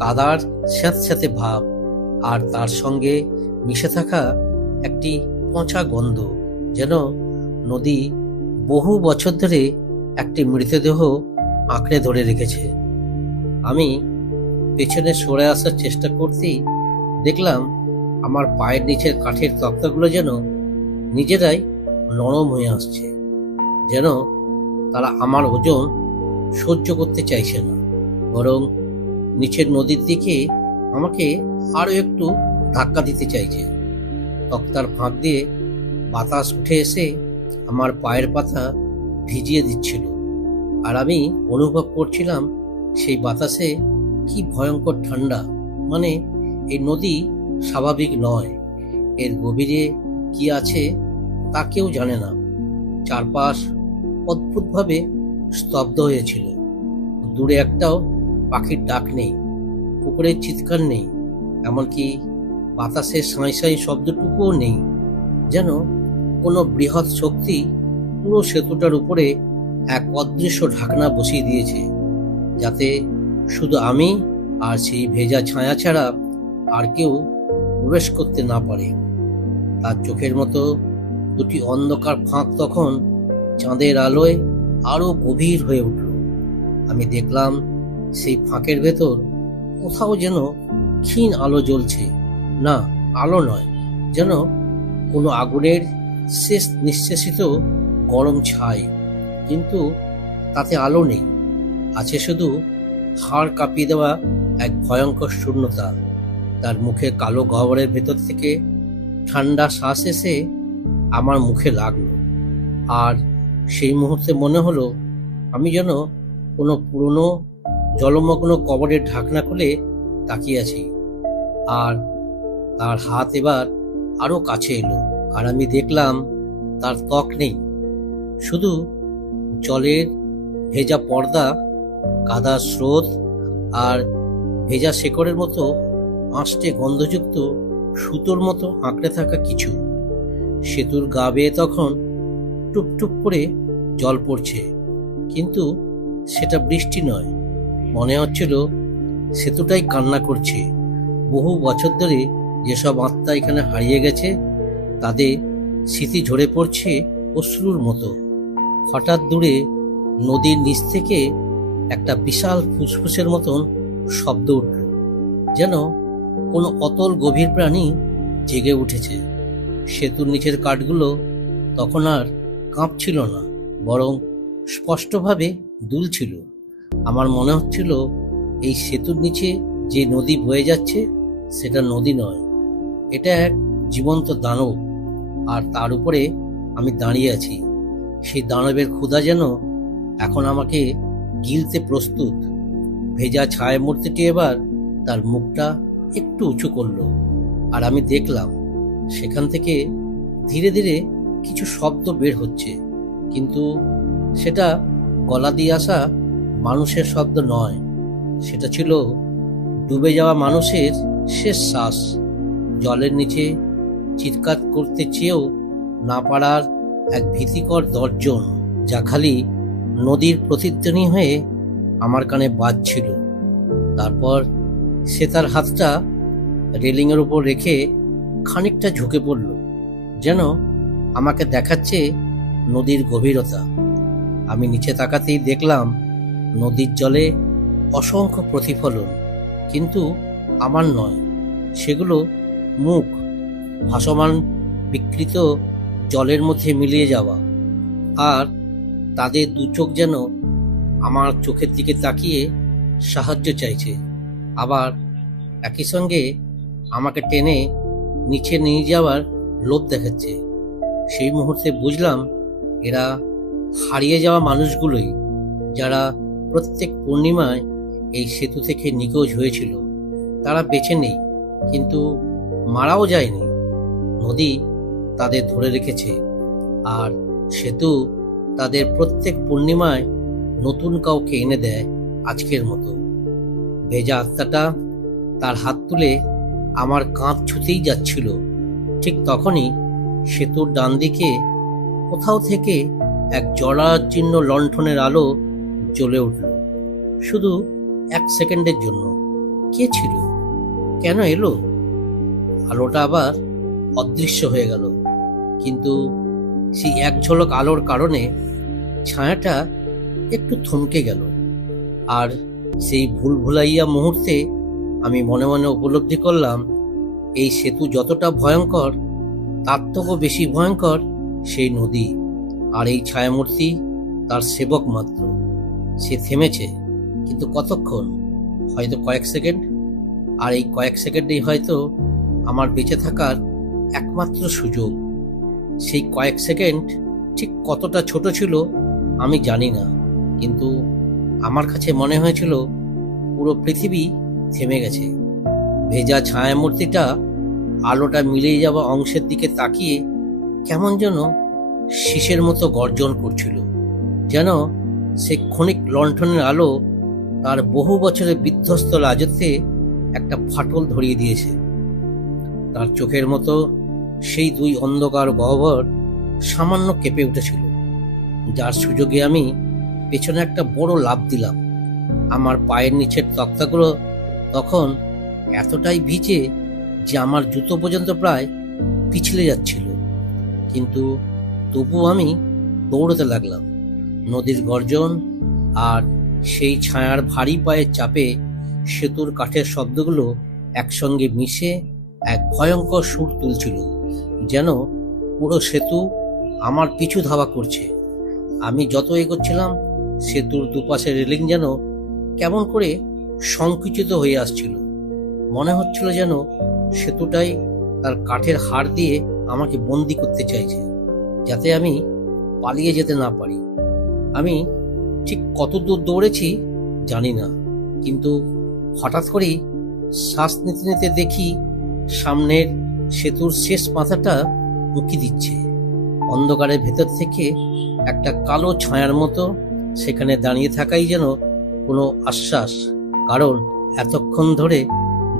কাদার স্যাঁতস্যাঁতে ভাব, আর তার সঙ্গে মিশে থাকা একটি পচা গন্ধ, যেন নদী বহু বছর ধরে একটি মৃতদেহ আঁকড়ে ধরে রেখেছে। আমি পেছনে সরে আসার চেষ্টা করতেই দেখলাম আমার পায়ের নিচের কাঠের তক্তাগুলো যেন নিজেরাই নরম হয়ে আসছে, যেন তারা আমার ওজন সহ্য করতে চাইছে না, বরং নিচের নদীর দিকে আমাকে আরো একটু ধাক্কা দিতে চাইছে। তক্তার ফাঁক দিয়ে বাতাস উঠে এসে আমার পায়ের পাতা ভিজিয়ে দিচ্ছিল, আর আমি অনুভব করছিলাম সেই বাতাসে কি ভয়ঙ্কর ঠান্ডা। মানে এই নদী স্বাভাবিক নয়, এর গভীরে কি আছে তা কেউ জানে না। চারপাশ অদ্ভুতভাবে স্তব্ধ হয়েছিল। দূরে একটাও পাখির ডাক নেই, কুকুরের চিৎকার নেই, এমনকি বাতাসের সাঁই সাঁই শব্দটুকুও নেই। যেন কোনো বৃহৎ শক্তি পুরো সেতুটার উপরে এক অদৃশ্য ঢাকনা বসিয়ে দিয়েছে, যাতে শুধু আমি আর সেই ভেজা ছায়া ছাড়া আর কেউ প্রবেশ করতে না পারে। তার চোখের মতো দুটি অন্ধকার ফাঁক তখন চাঁদের আলোয় আরো গভীর হয়ে উঠল। আমি দেখলাম সেই ফাঁকের ভেতর কোথাও যেন ক্ষীণ আলো জ্বলছে। না, আলো নয়, যেন কোনো আগুনের শেষ নিঃশেষিত গরম ছাই, কিন্তু তাতে আলো নেই। আছে শুধু হাড় কাঁপিয়ে দেওয়া এক ভয়ঙ্কর শূন্যতা, তার মুখে কালো গহ্বরের ভেতর থেকে ঠান্ডা শ্বাস এসে আমার মুখে লাগলো। আর সেই মুহূর্তে মনে হলো আমি যেন কোনো পুরনো জলমগ্ন কবরের ঢাকনা খুলে তাকিয়ে আছি। আর তার হাত এবার আরো কাছে এলো, আর আমি দেখলাম তার ত্বক নেই, শুধু জলের ভেজা পর্দা, কাদার স্রোত আর ভেজা শেকড়ের মতো আঁশটে গন্ধযুক্ত সুতোর মতো আঁকড়ে থাকা কিছু। সেতুর গা বেয়ে তখন টুপটুপ করে জল পড়ছে, কিন্তু সেটা বৃষ্টি নয়। মনে হচ্ছিল সেতুটাই কান্না করছে। বহু বছর ধরে যেসব আত্মা এখানে হারিয়ে গেছে তাদের স্মৃতি ঝরে পড়ছে অশ্রুর মতো। হঠাৎ দূরে নদীর নিচ থেকে একটা বিশাল ফুসফুসের মতন শব্দ উঠল, যেন কোনো অতল গভীর প্রাণী জেগে উঠেছে। সেতুর নিচের কাঠগুলো তখন আর কাঁপছিল না, বরং স্পষ্টভাবে দুলছিল। আমার মনে হচ্ছিল এই সেতুর নিচে যে নদী বয়ে যাচ্ছে সেটা নদী নয়, এটা এক জীবন্ত দানব। আর তার উপরে আমি দাঁড়িয়ে আছি। সেই দানবের ক্ষুধা যেন এখন আমাকে গিলতে প্রস্তুত। ভেজা ছায়া মূর্তিটি এবার তার মুখটা একটু উঁচু করলো, আর আমি দেখলাম সেখান থেকে ধীরে ধীরে কিছু শব্দ বের হচ্ছে, কিন্তু সেটা গলা দিয়ে আসা মানুষের শব্দ নয়। সেটা ছিল ডুবে যাওয়া মানুষের শেষ শ্বাস, জলের নিচে চিৎকার করতে চেয়েও না পারার এক ভীতিকর গর্জন, যা খালি নদীর প্রতিধ্বনি হয়ে আমার কানে বাজছিল। তারপর সে তার হাতটা রেলিংয়ের উপর রেখে খানিকটা ঝুঁকে পড়ল, যেন আমাকে দেখাচ্ছে নদীর গভীরতা। আমি নিচে তাকাতেই দেখলাম নদীর জলে অসংখ্য প্রতিফলন, কিন্তু আমার নয়, সেগুলো মুখ, ভাসমান বিকৃত জলের মধ্যে মিলিয়ে যাওয়া। আর তাদের দু চোখ যেন আমার চোখের দিকে তাকিয়ে সাহায্য চাইছে, আবার একই সঙ্গে আমাকে টেনে নিচে নিয়ে যাওয়ার লোভ দেখাচ্ছে। সেই মুহূর্তে বুঝলাম এরা হারিয়ে যাওয়া মানুষগুলোই, যারা প্রত্যেক পূর্ণিমায় এই সেতু থেকে নিখোঁজ হয়েছিল। তারা বেঁচে নেই, কিন্তু মারাও যায়নি। নদী তাদের ধরে রেখেছে, আর সেতু তাদের প্রত্যেক পূর্ণিমায় নতুন কাউকে এনে দেয় আজকের মতো। ভেজা আত্মাটা তার হাত তুলে আমার কাঁধ ছুঁতেই যাচ্ছিল। ঠিক তখনই সেতুর ডান দিকে কোথাও থেকে এক জরাজীর্ণ লণ্ঠনের আলো জ্বলে উঠল, শুধু 1 সেকেন্ডের জন্য। কে ছিল? কেন এলো? আলোটা আবার অদৃশ্য হয়ে গেল, কিন্তু সেই এক ঝলক আলোর কারণে ছায়াটা একটু থমকে গেল। আর সেই ভুলভুলাইয়া মুহূর্তে আমি মনে মনে উপলব্ধি করলাম, এই সেতু যতটা ভয়ঙ্কর তার থেকেও বেশি ভয়ঙ্কর সেই নদী, আর এই ছায়ামূর্তি তার সেবক মাত্র। সে থেমেছে, কিন্তু কতক্ষণ? হয়তো কয়েক সেকেন্ড। আর এই কয়েক সেকেন্ডেই হয়তো আমার বেঁচে থাকার একমাত্র সুযোগ। সেই কয়েক সেকেন্ড ঠিক কতটা ছোট ছিল আমি জানি না, কিন্তু আমার কাছে মনে হয়েছিল পুরো পৃথিবী থেমে গেছে। ভেজা ছায়ামূর্তিটা আলোটা মিলিয়ে যাওয়া অংশের দিকে তাকিয়ে কেমন যেন শীষের মতো গর্জন করছিল, যেন সে ক্ষণিক লণ্ঠনের আলো তার বহু বছরের বিধ্বস্ত রাজত্বে একটা ফাটল ধরিয়ে দিয়েছে। তার চোখের মতো সেই 2 অন্ধকার গহ্বর সামান্য কেঁপে উঠেছিল, যার সুযোগে আমি পেছনে একটা বড় লাফ দিলাম। আমার পায়ের নিচের তক্তাগুলো তখন এতটাই ভিজে যে আমার জুতো পর্যন্ত প্রায় পিছলে যাচ্ছিল, কিন্তু তবু আমি দৌড়তে লাগলাম। নদীর গর্জন আর সেই ছায়ার ভারী পায়ের চাপে সেতুর কাঠের শব্দগুলো একসঙ্গে মিশে এক ভয়ঙ্কর সুর তুলছিল, যেন পুরো সেতু আমার পিছু ধাওয়া করছে। আমি যত এগোচ্ছিলাম সেতুর দুপাশে রেলিং যেন কেমন করে সংকুচিত হয়ে আসছিল। মনে হচ্ছিল যেন সেতুটাই তার কাঠের হাড় দিয়ে আমাকে বন্দি করতে চাইছে, যাতে আমি পালিয়ে যেতে না পারি। আমি ঠিক কত দূর দৌড়েছি জানি না, কিন্তু হঠাৎ করেই শ্বাস নিতে নিতে দেখি সামনের সেতুর শেষ মাথাটা উঁকি দিচ্ছে। অন্ধকারের ভেতর থেকে একটা কালো ছায়ার মতো সেখানে দাঁড়িয়ে থাকাই যেন কোনো আশ্বাস, কারণ এতক্ষণ ধরে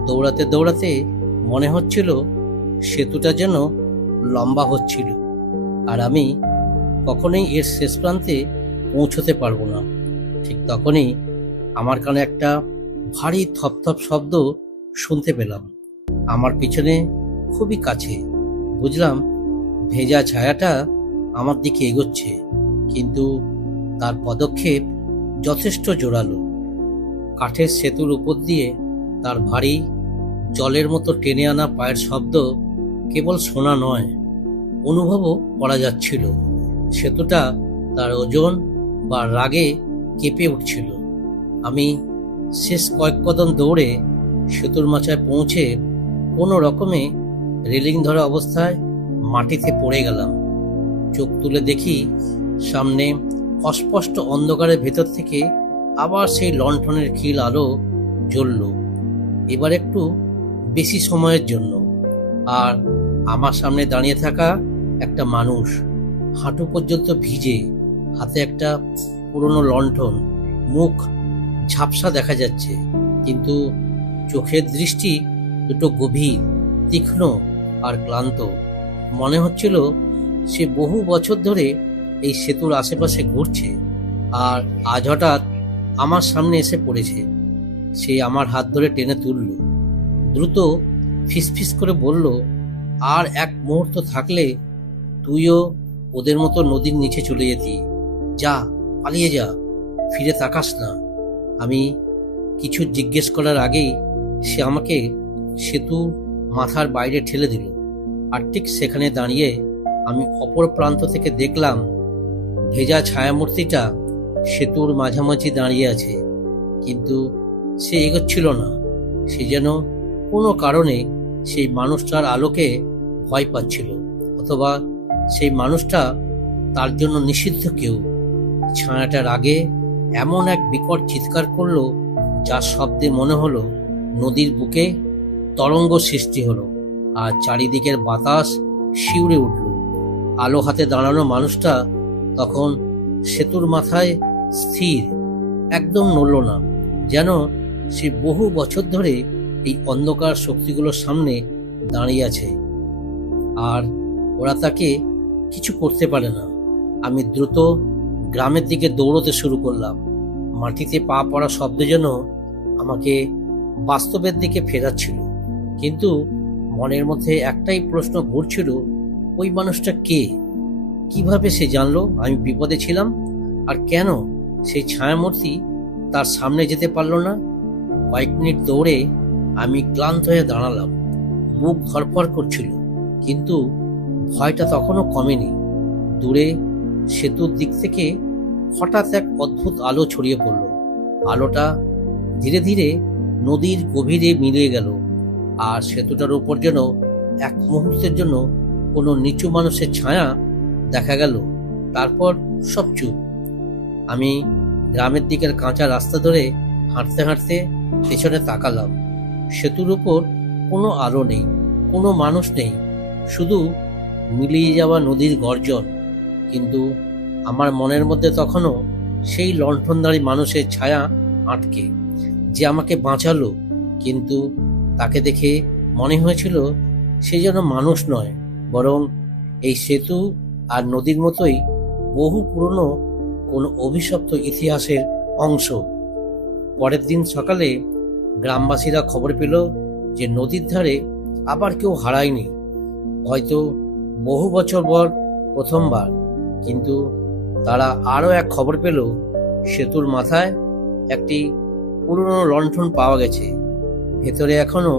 দৌড়াতে দৌড়াতে মনে হচ্ছিল সেতুটা যেন লম্বা হচ্ছিল, আর আমি কখনোই এর শেষ প্রান্তে পৌঁছতে পারবো না। ঠিক তখনই আমার কানে একটা ভারী থপথপ শব্দ শুনতে পেলাম, আমার পিছনে খুবই কাছে। বুঝলাম ভেজা ছায়াটা আমার দিকে এগোচ্ছে, কিন্তু তার পদক্ষেপ যথেষ্ট জোরালো। কাঠের সেতুর উপর দিয়ে তার ভারী জলের মতো টেনে আনা পায়ের শব্দ কেবল শোনা নয়, অনুভবও করা যাচ্ছিল। সেতুটা তার ওজন বা রাগে কেঁপে উঠছিল। আমি শেষ কয়েক কদম দৌড়ে সেতুর মাথায় পৌঁছে কোনো রকমে রেলিং ধরা অবস্থায় মাটিতে পড়ে গেলাম। চোখ তুলে দেখি সামনে অস্পষ্ট অন্ধকারের ভেতর থেকে আবার সেই লণ্ঠনের খিল আলো জ্বলল, এবার একটু বেশি সময়ের জন্য। আর আমার সামনে দাঁড়িয়ে থাকা একটা মানুষ, হাঁটু পর্যন্ত ভিজে, হাতে একটা পুরনো লণ্ঠন, মুখ ঝাপসা দেখা যাচ্ছে, কিন্তু চোখের দৃষ্টি দুটো গভীর, তীক্ষ্ণ আর ক্লান্ত। মনে হচ্ছিল সে বহু বছর ধরে এই সেতুর আশেপাশে ঘুরছে, আর আজ হঠাৎ আমার সামনে এসে পড়েছে। সে আমার হাত ধরে টেনে তুলল, দ্রুত ফিসফিস করে বলল, আর এক মুহূর্ত থাকলে তুইও ওদের মতো নদীর নিচে চলে যেতি। যা, পালিয়ে যা, ফিরে তাকাস না। আমি কিছু জিজ্ঞেস করার আগেই সে আমাকে সেতু মাথার বাইরে ঠেলে দিল, আর ঠিক সেখানে দাঁড়িয়ে আমি অপর প্রান্ত থেকে দেখলাম ভেজা ছায়ামূর্তিটা সেতুর মাঝামাঝি দাঁড়িয়ে আছে, কিন্তু সে এগোচ্ছিল না। সে যেন কোনো কারণে সেই মানুষটার আলোকে ভয় পাচ্ছিল, অথবা সেই মানুষটা তার জন্য নিষিদ্ধ কেউ। ছায়াটার আগে এমন এক বিকট চিৎকার করলো, যার শব্দে মনে হলো নদীর বুকে তরঙ্গ সৃষ্টি হলো, আর চারিদিকের বাতাস শিউরে উঠল। আলো হাতে দাঁড়ানো মানুষটা তখন সেতুর মাথায় স্থির, একদম নড়ল না, যেন সে বহু বছর ধরে এই অন্ধকার শক্তিগুলোর সামনে দাঁড়িয়ে আছে, আর ওরা তাকে কিছু করতে পারে না। আমি দ্রুত গ্রামের দিকে দৌড়তে শুরু করলাম। মাটিতে পা পড়া শব্দ যেন আমাকে বাস্তবের দিকে ফেরাচ্ছিল, কিন্তু মনের মধ্যে একটাই প্রশ্ন ঘুরছিল, ওই মানুষটা কে? কিভাবে সে জানলো আমি বিপদে ছিলাম? আর কেন সেই ছায়ামূর্তি তার সামনে যেতে পারলো না? কয়েক মিনিট দৌড়ে আমি ক্লান্ত হয়ে দাঁড়ালাম। বুক ধড়ফড় করছিল, কিন্তু ভয়টা তখনও কমেনি। দূরে সেতুর দিক থেকে হঠাৎ এক অদ্ভুত আলো ছড়িয়ে পড়ল। আলোটা ধীরে ধীরে নদীর গভীরে মিলিয়ে গেল, আর সেতুটার উপর যেন এক মুহূর্তের জন্য কোনো নিচু মানুষের ছায়া দেখা গেল। তারপর সব চুপ। আমি গ্রামের দিকের কাঁচা রাস্তা ধরে হাঁটতে হাঁটতে পেছনে তাকালাম। সেতুর উপর কোনো আলো নেই, কোনো মানুষ নেই, শুধু মিলিয়ে যাওয়া নদীর গর্জন। কিন্তু আমার মনের মধ্যে তখনও সেই লণ্ঠনধারী মানুষের ছায়া আটকে, যে আমাকে বাঁচালো। কিন্তু তাকে দেখে মনে হয়েছিল সে যেন মানুষ নয়, বরং এই সেতু আর নদীর মতোই বহু পুরনো কোনো অভিশপ্ত ইতিহাসের অংশ। পরের দিন সকালে গ্রামবাসীরা খবর পেল যে নদীর ধারে আবার কেউ হারায়নি, হয়তো বহু বছর পর প্রথমবার। কিন্তু তারা আরও এক খবর পেল, সেতুর মাথায় একটি পুরনো লণ্ঠন পাওয়া গেছে। ভেতরে এখনো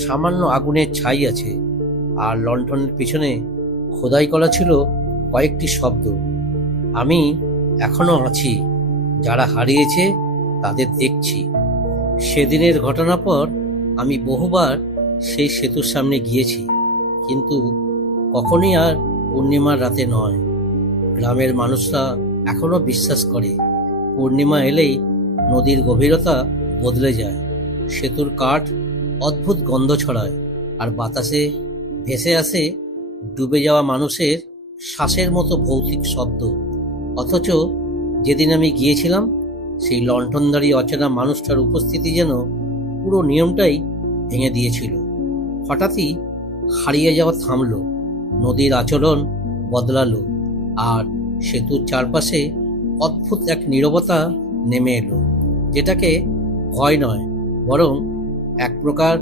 সামান্য আগুনের ছাই আছে, আর লণ্ঠনের পিছনে খোদাই করা ছিল কয়েকটি শব্দ, আমি এখনো আছি, যারা হারিয়েছে তাদের দেখছি। সেদিনের ঘটনার পর আমি বহুবার সেই সেতুর সামনে গিয়েছি, কিন্তু কখনই আর পূর্ণিমার রাতে নয়। গ্রামের মানুষরা এখনো বিশ্বাস করে পূর্ণিমা এলেই নদীর গভীরতা বদলে যায়। সেতুর কাঠ অদ্ভুত গন্ধ ছড়ায়, আর বাতাসে ভেসে আসে ডুবে যাওয়া মানুষের শ্বাসের মতো ভৌতিক শব্দ। অথচ যেদিন আমি গিয়েছিলাম, সেই লণ্ঠনধারী অচেনা মানুষটার উপস্থিতি যেন পুরো নিয়মটাই ভেঙে দিয়েছিল। হঠাৎই হারিয়ে যাওয়া থামলো, নদীর আচরণ বদলালো, আর সেতুর চারপাশে অদ্ভুত এক নীরবতা নেমে এলো, যেটাকে ভয় নয় বরং এক প্রকার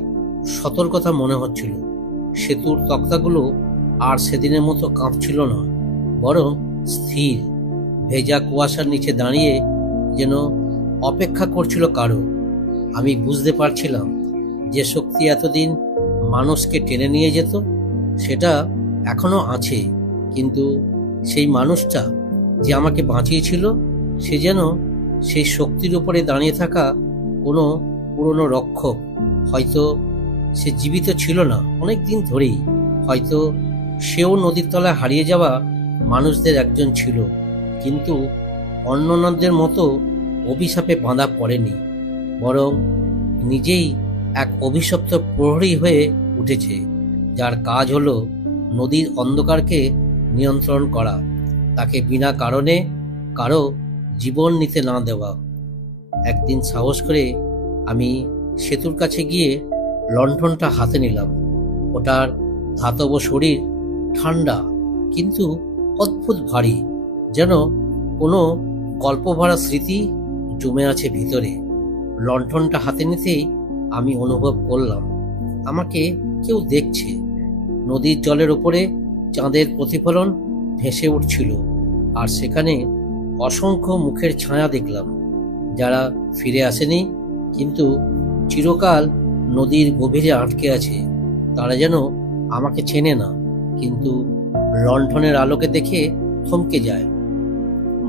সতর্কতা মনে হচ্ছিল। সেতুর তক্তাগুলো আর সেদিনের মতো কাঁপছিল না, বরং স্থির, ভেজা কুয়াশার নিচে দাঁড়িয়ে যেন অপেক্ষা করছিল কারো। আমি বুঝতে পারছিলাম যে শক্তি এতদিন মানুষকে টেনে নিয়ে যেত, সেটা এখনো আছে, কিন্তু সেই মানুষটা যে আমাকে বাঁচিয়েছিল, সে যেন সেই শক্তির উপরে দাঁড়িয়ে থাকা কোনো পুরনো রক্ষক। হয়তো সে জীবিত ছিল না অনেক দিন ধরেই, হয়তো সেও নদীর তলায় হারিয়ে যাওয়া মানুষদের একজন ছিল, কিন্তু অন্যদের মতো অভিশাপে বাঁধা পড়েনি, বরং নিজেই এক অভিশপ্ত প্রহরী হয়ে উঠেছে, যার কাজ হলো নদীর অন্ধকারকে নিয়ন্ত্রণ করা, তাকে বিনা কারণে কারো জীবন নিতে না দেওয়া। একদিন সাহস করে আমি সেতুর কাছে গিয়ে লণ্ঠনটা হাতে নিলাম। ওটার ধাতব শরীর ঠান্ডা, কিন্তু অদ্ভুত ভারী, যেন কোনো গল্পভরা স্মৃতি জমে আছে ভিতরে। লণ্ঠনটা হাতে নিতেই আমি অনুভব করলাম আমাকে কেউ দেখছে। নদীর জলের ওপরে চাঁদের প্রতিফলন ভেসে উঠছিল, আর সেখানে অসংখ্য মুখের ছায়া দেখলাম, যারা ফিরে আসেনি কিন্তু চিরকাল নদীর গভীরে আটকে আছে। তারা যেন আমাকে চেনে না, কিন্তু লণ্ঠনের আলোকে দেখে থমকে যায়।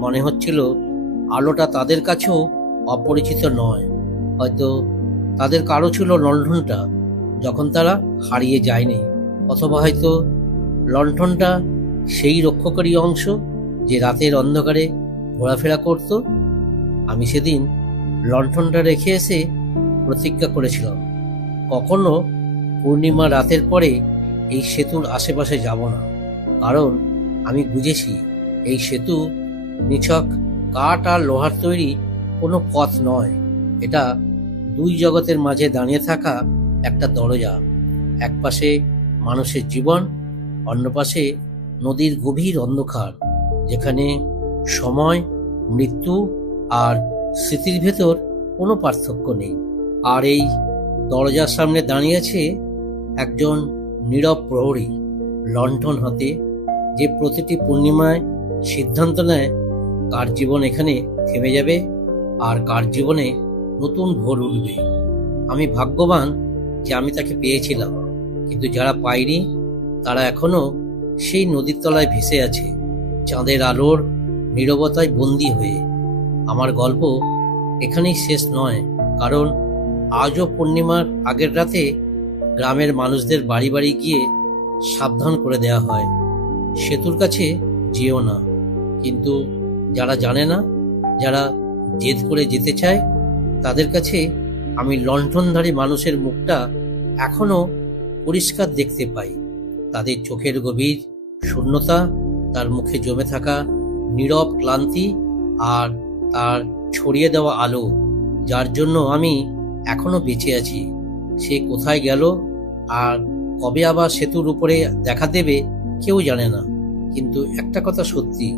মনে হচ্ছিল আলোটা তাদের কাছেও অপরিচিত নয়। হয়তো তাদের কারো ছিল লণ্ঠনটা যখন তারা হারিয়ে যায়নি, অথবা হয়তো লণ্ঠনটা সেই রক্ষকারী অংশ যে রাতের অন্ধকারে ঘোরাফেরা করত। আমি সেদিন লণ্ঠনটা রেখে এসে প্রতিজ্ঞা করেছিলাম, কখনো পূর্ণিমা রাতের পরে এই সেতুর আশেপাশে যাব না, কারণ আমি বুঝেছি এই সেতু নিছক কাঠ আর লোহার তৈরি কোনো পথ নয়। এটা দুই জগতের মাঝে দাঁড়িয়ে থাকা একটা দরজা। এক পাশে মানুষের জীবন, অন্য পাশে নদীর গভীর অন্ধকার, যেখানে সময়, মৃত্যু আর স্মৃতির ভেতর কোনো পার্থক্য নেই। আর এই দরজার সামনে দাঁড়িয়ে আছে একজন নীরব প্রহরী, লণ্ঠন হাতে, যে প্রতিটি পূর্ণিমায় সিদ্ধান্ত নেয় কার জীবন এখানে থেমে যাবে আর কার জীবনে নতুন ভোর উঠবে। আমি ভাগ্যবান যে আমি তাকে পেয়েছিলাম, কিন্তু যারা পায়নি তারা এখনো সেই নদীর তলায় ভেসে আছে, চাঁদের আলোর নীরবতায় বন্দী হয়ে। আমার গল্প এখানেই শেষ নয়, কারণ আজও পূর্ণিমার আগের রাতে গ্রামের মানুষদের বাড়ি বাড়ি গিয়ে সাবধান করে দেয়া হয়, সেতুর কাছে যেও না। কিন্তু যারা জানে না, যারা জেদ করে যেতে চায়, তাদের কাছে আমি লণ্ঠনধারী মানুষের মুখটা এখনো পরিষ্কার দেখতে পাই। তাদের চোখের গভীর শূন্যতা, তার মুখে জমে থাকা নীরব ক্লান্তি, আর তার ছড়িয়ে দেওয়া আলো, যার জন্য আমি এখনো বেঁচে আছি। সে কোথায় গেল আর কবে আবার সেতুর উপরে দেখা দেবে কেউ জানে না, কিন্তু একটা কথা সত্যি,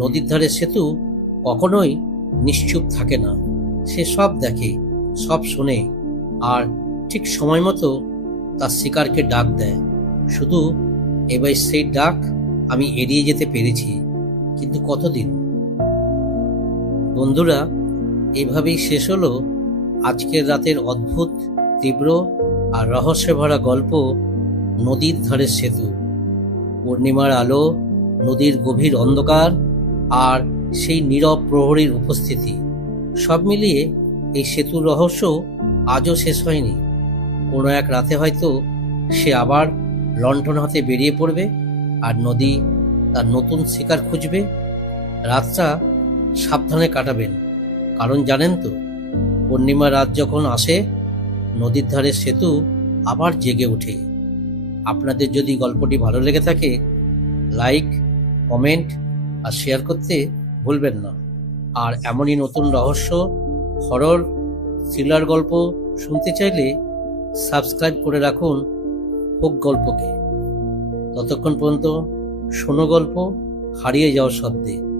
নদীর ধারে সেতু কখনোই নিশ্চুপ থাকে না। সে সব দেখে, সব শোনে, আর ঠিক সময় মতো তার শিকারকে ডাক দেয়। শুধু এবার সেই ডাক আমি এড়িয়ে যেতে পেরেছি, কিন্তু কতদিন? বন্ধুরা, এভাবেই শেষ হলো আজকের রাতের অদ্ভুত, তীব্র আর রহস্যে ভরা গল্প, নদীর ধারের সেতু। পূর্ণিমার আলো, নদীর গভীর অন্ধকার, আর সেই নীরব প্রহরীর উপস্থিতি, সব মিলিয়ে এই সেতুর রহস্য আজও শেষ হয়নি। কোনো এক রাতে হয়তো সে আবার লণ্ঠন হাতে বেরিয়ে পড়বে আর নদী তার নতুন শিকার খুঁজবে। রাতটা সাবধানে কাটাবেন, কারণ জানেন তো, পূর্ণিমা রাত যখন আসে নদীর ধারে সেতু আবার জেগে ওঠে। আপনাদের যদি গল্পটি ভালো লেগে থাকে, লাইক, কমেন্ট আর শেয়ার করতে ভুলবেন না। আর এমনই নতুন রহস্য, হরর, থ্রিলার গল্প শুনতে চাইলে সাবস্ক্রাইব করে রাখুন হোক গল্পকে। ততক্ষণ পর্যন্ত শোনো গল্প হারিয়ে যাওয়ার শব্দে।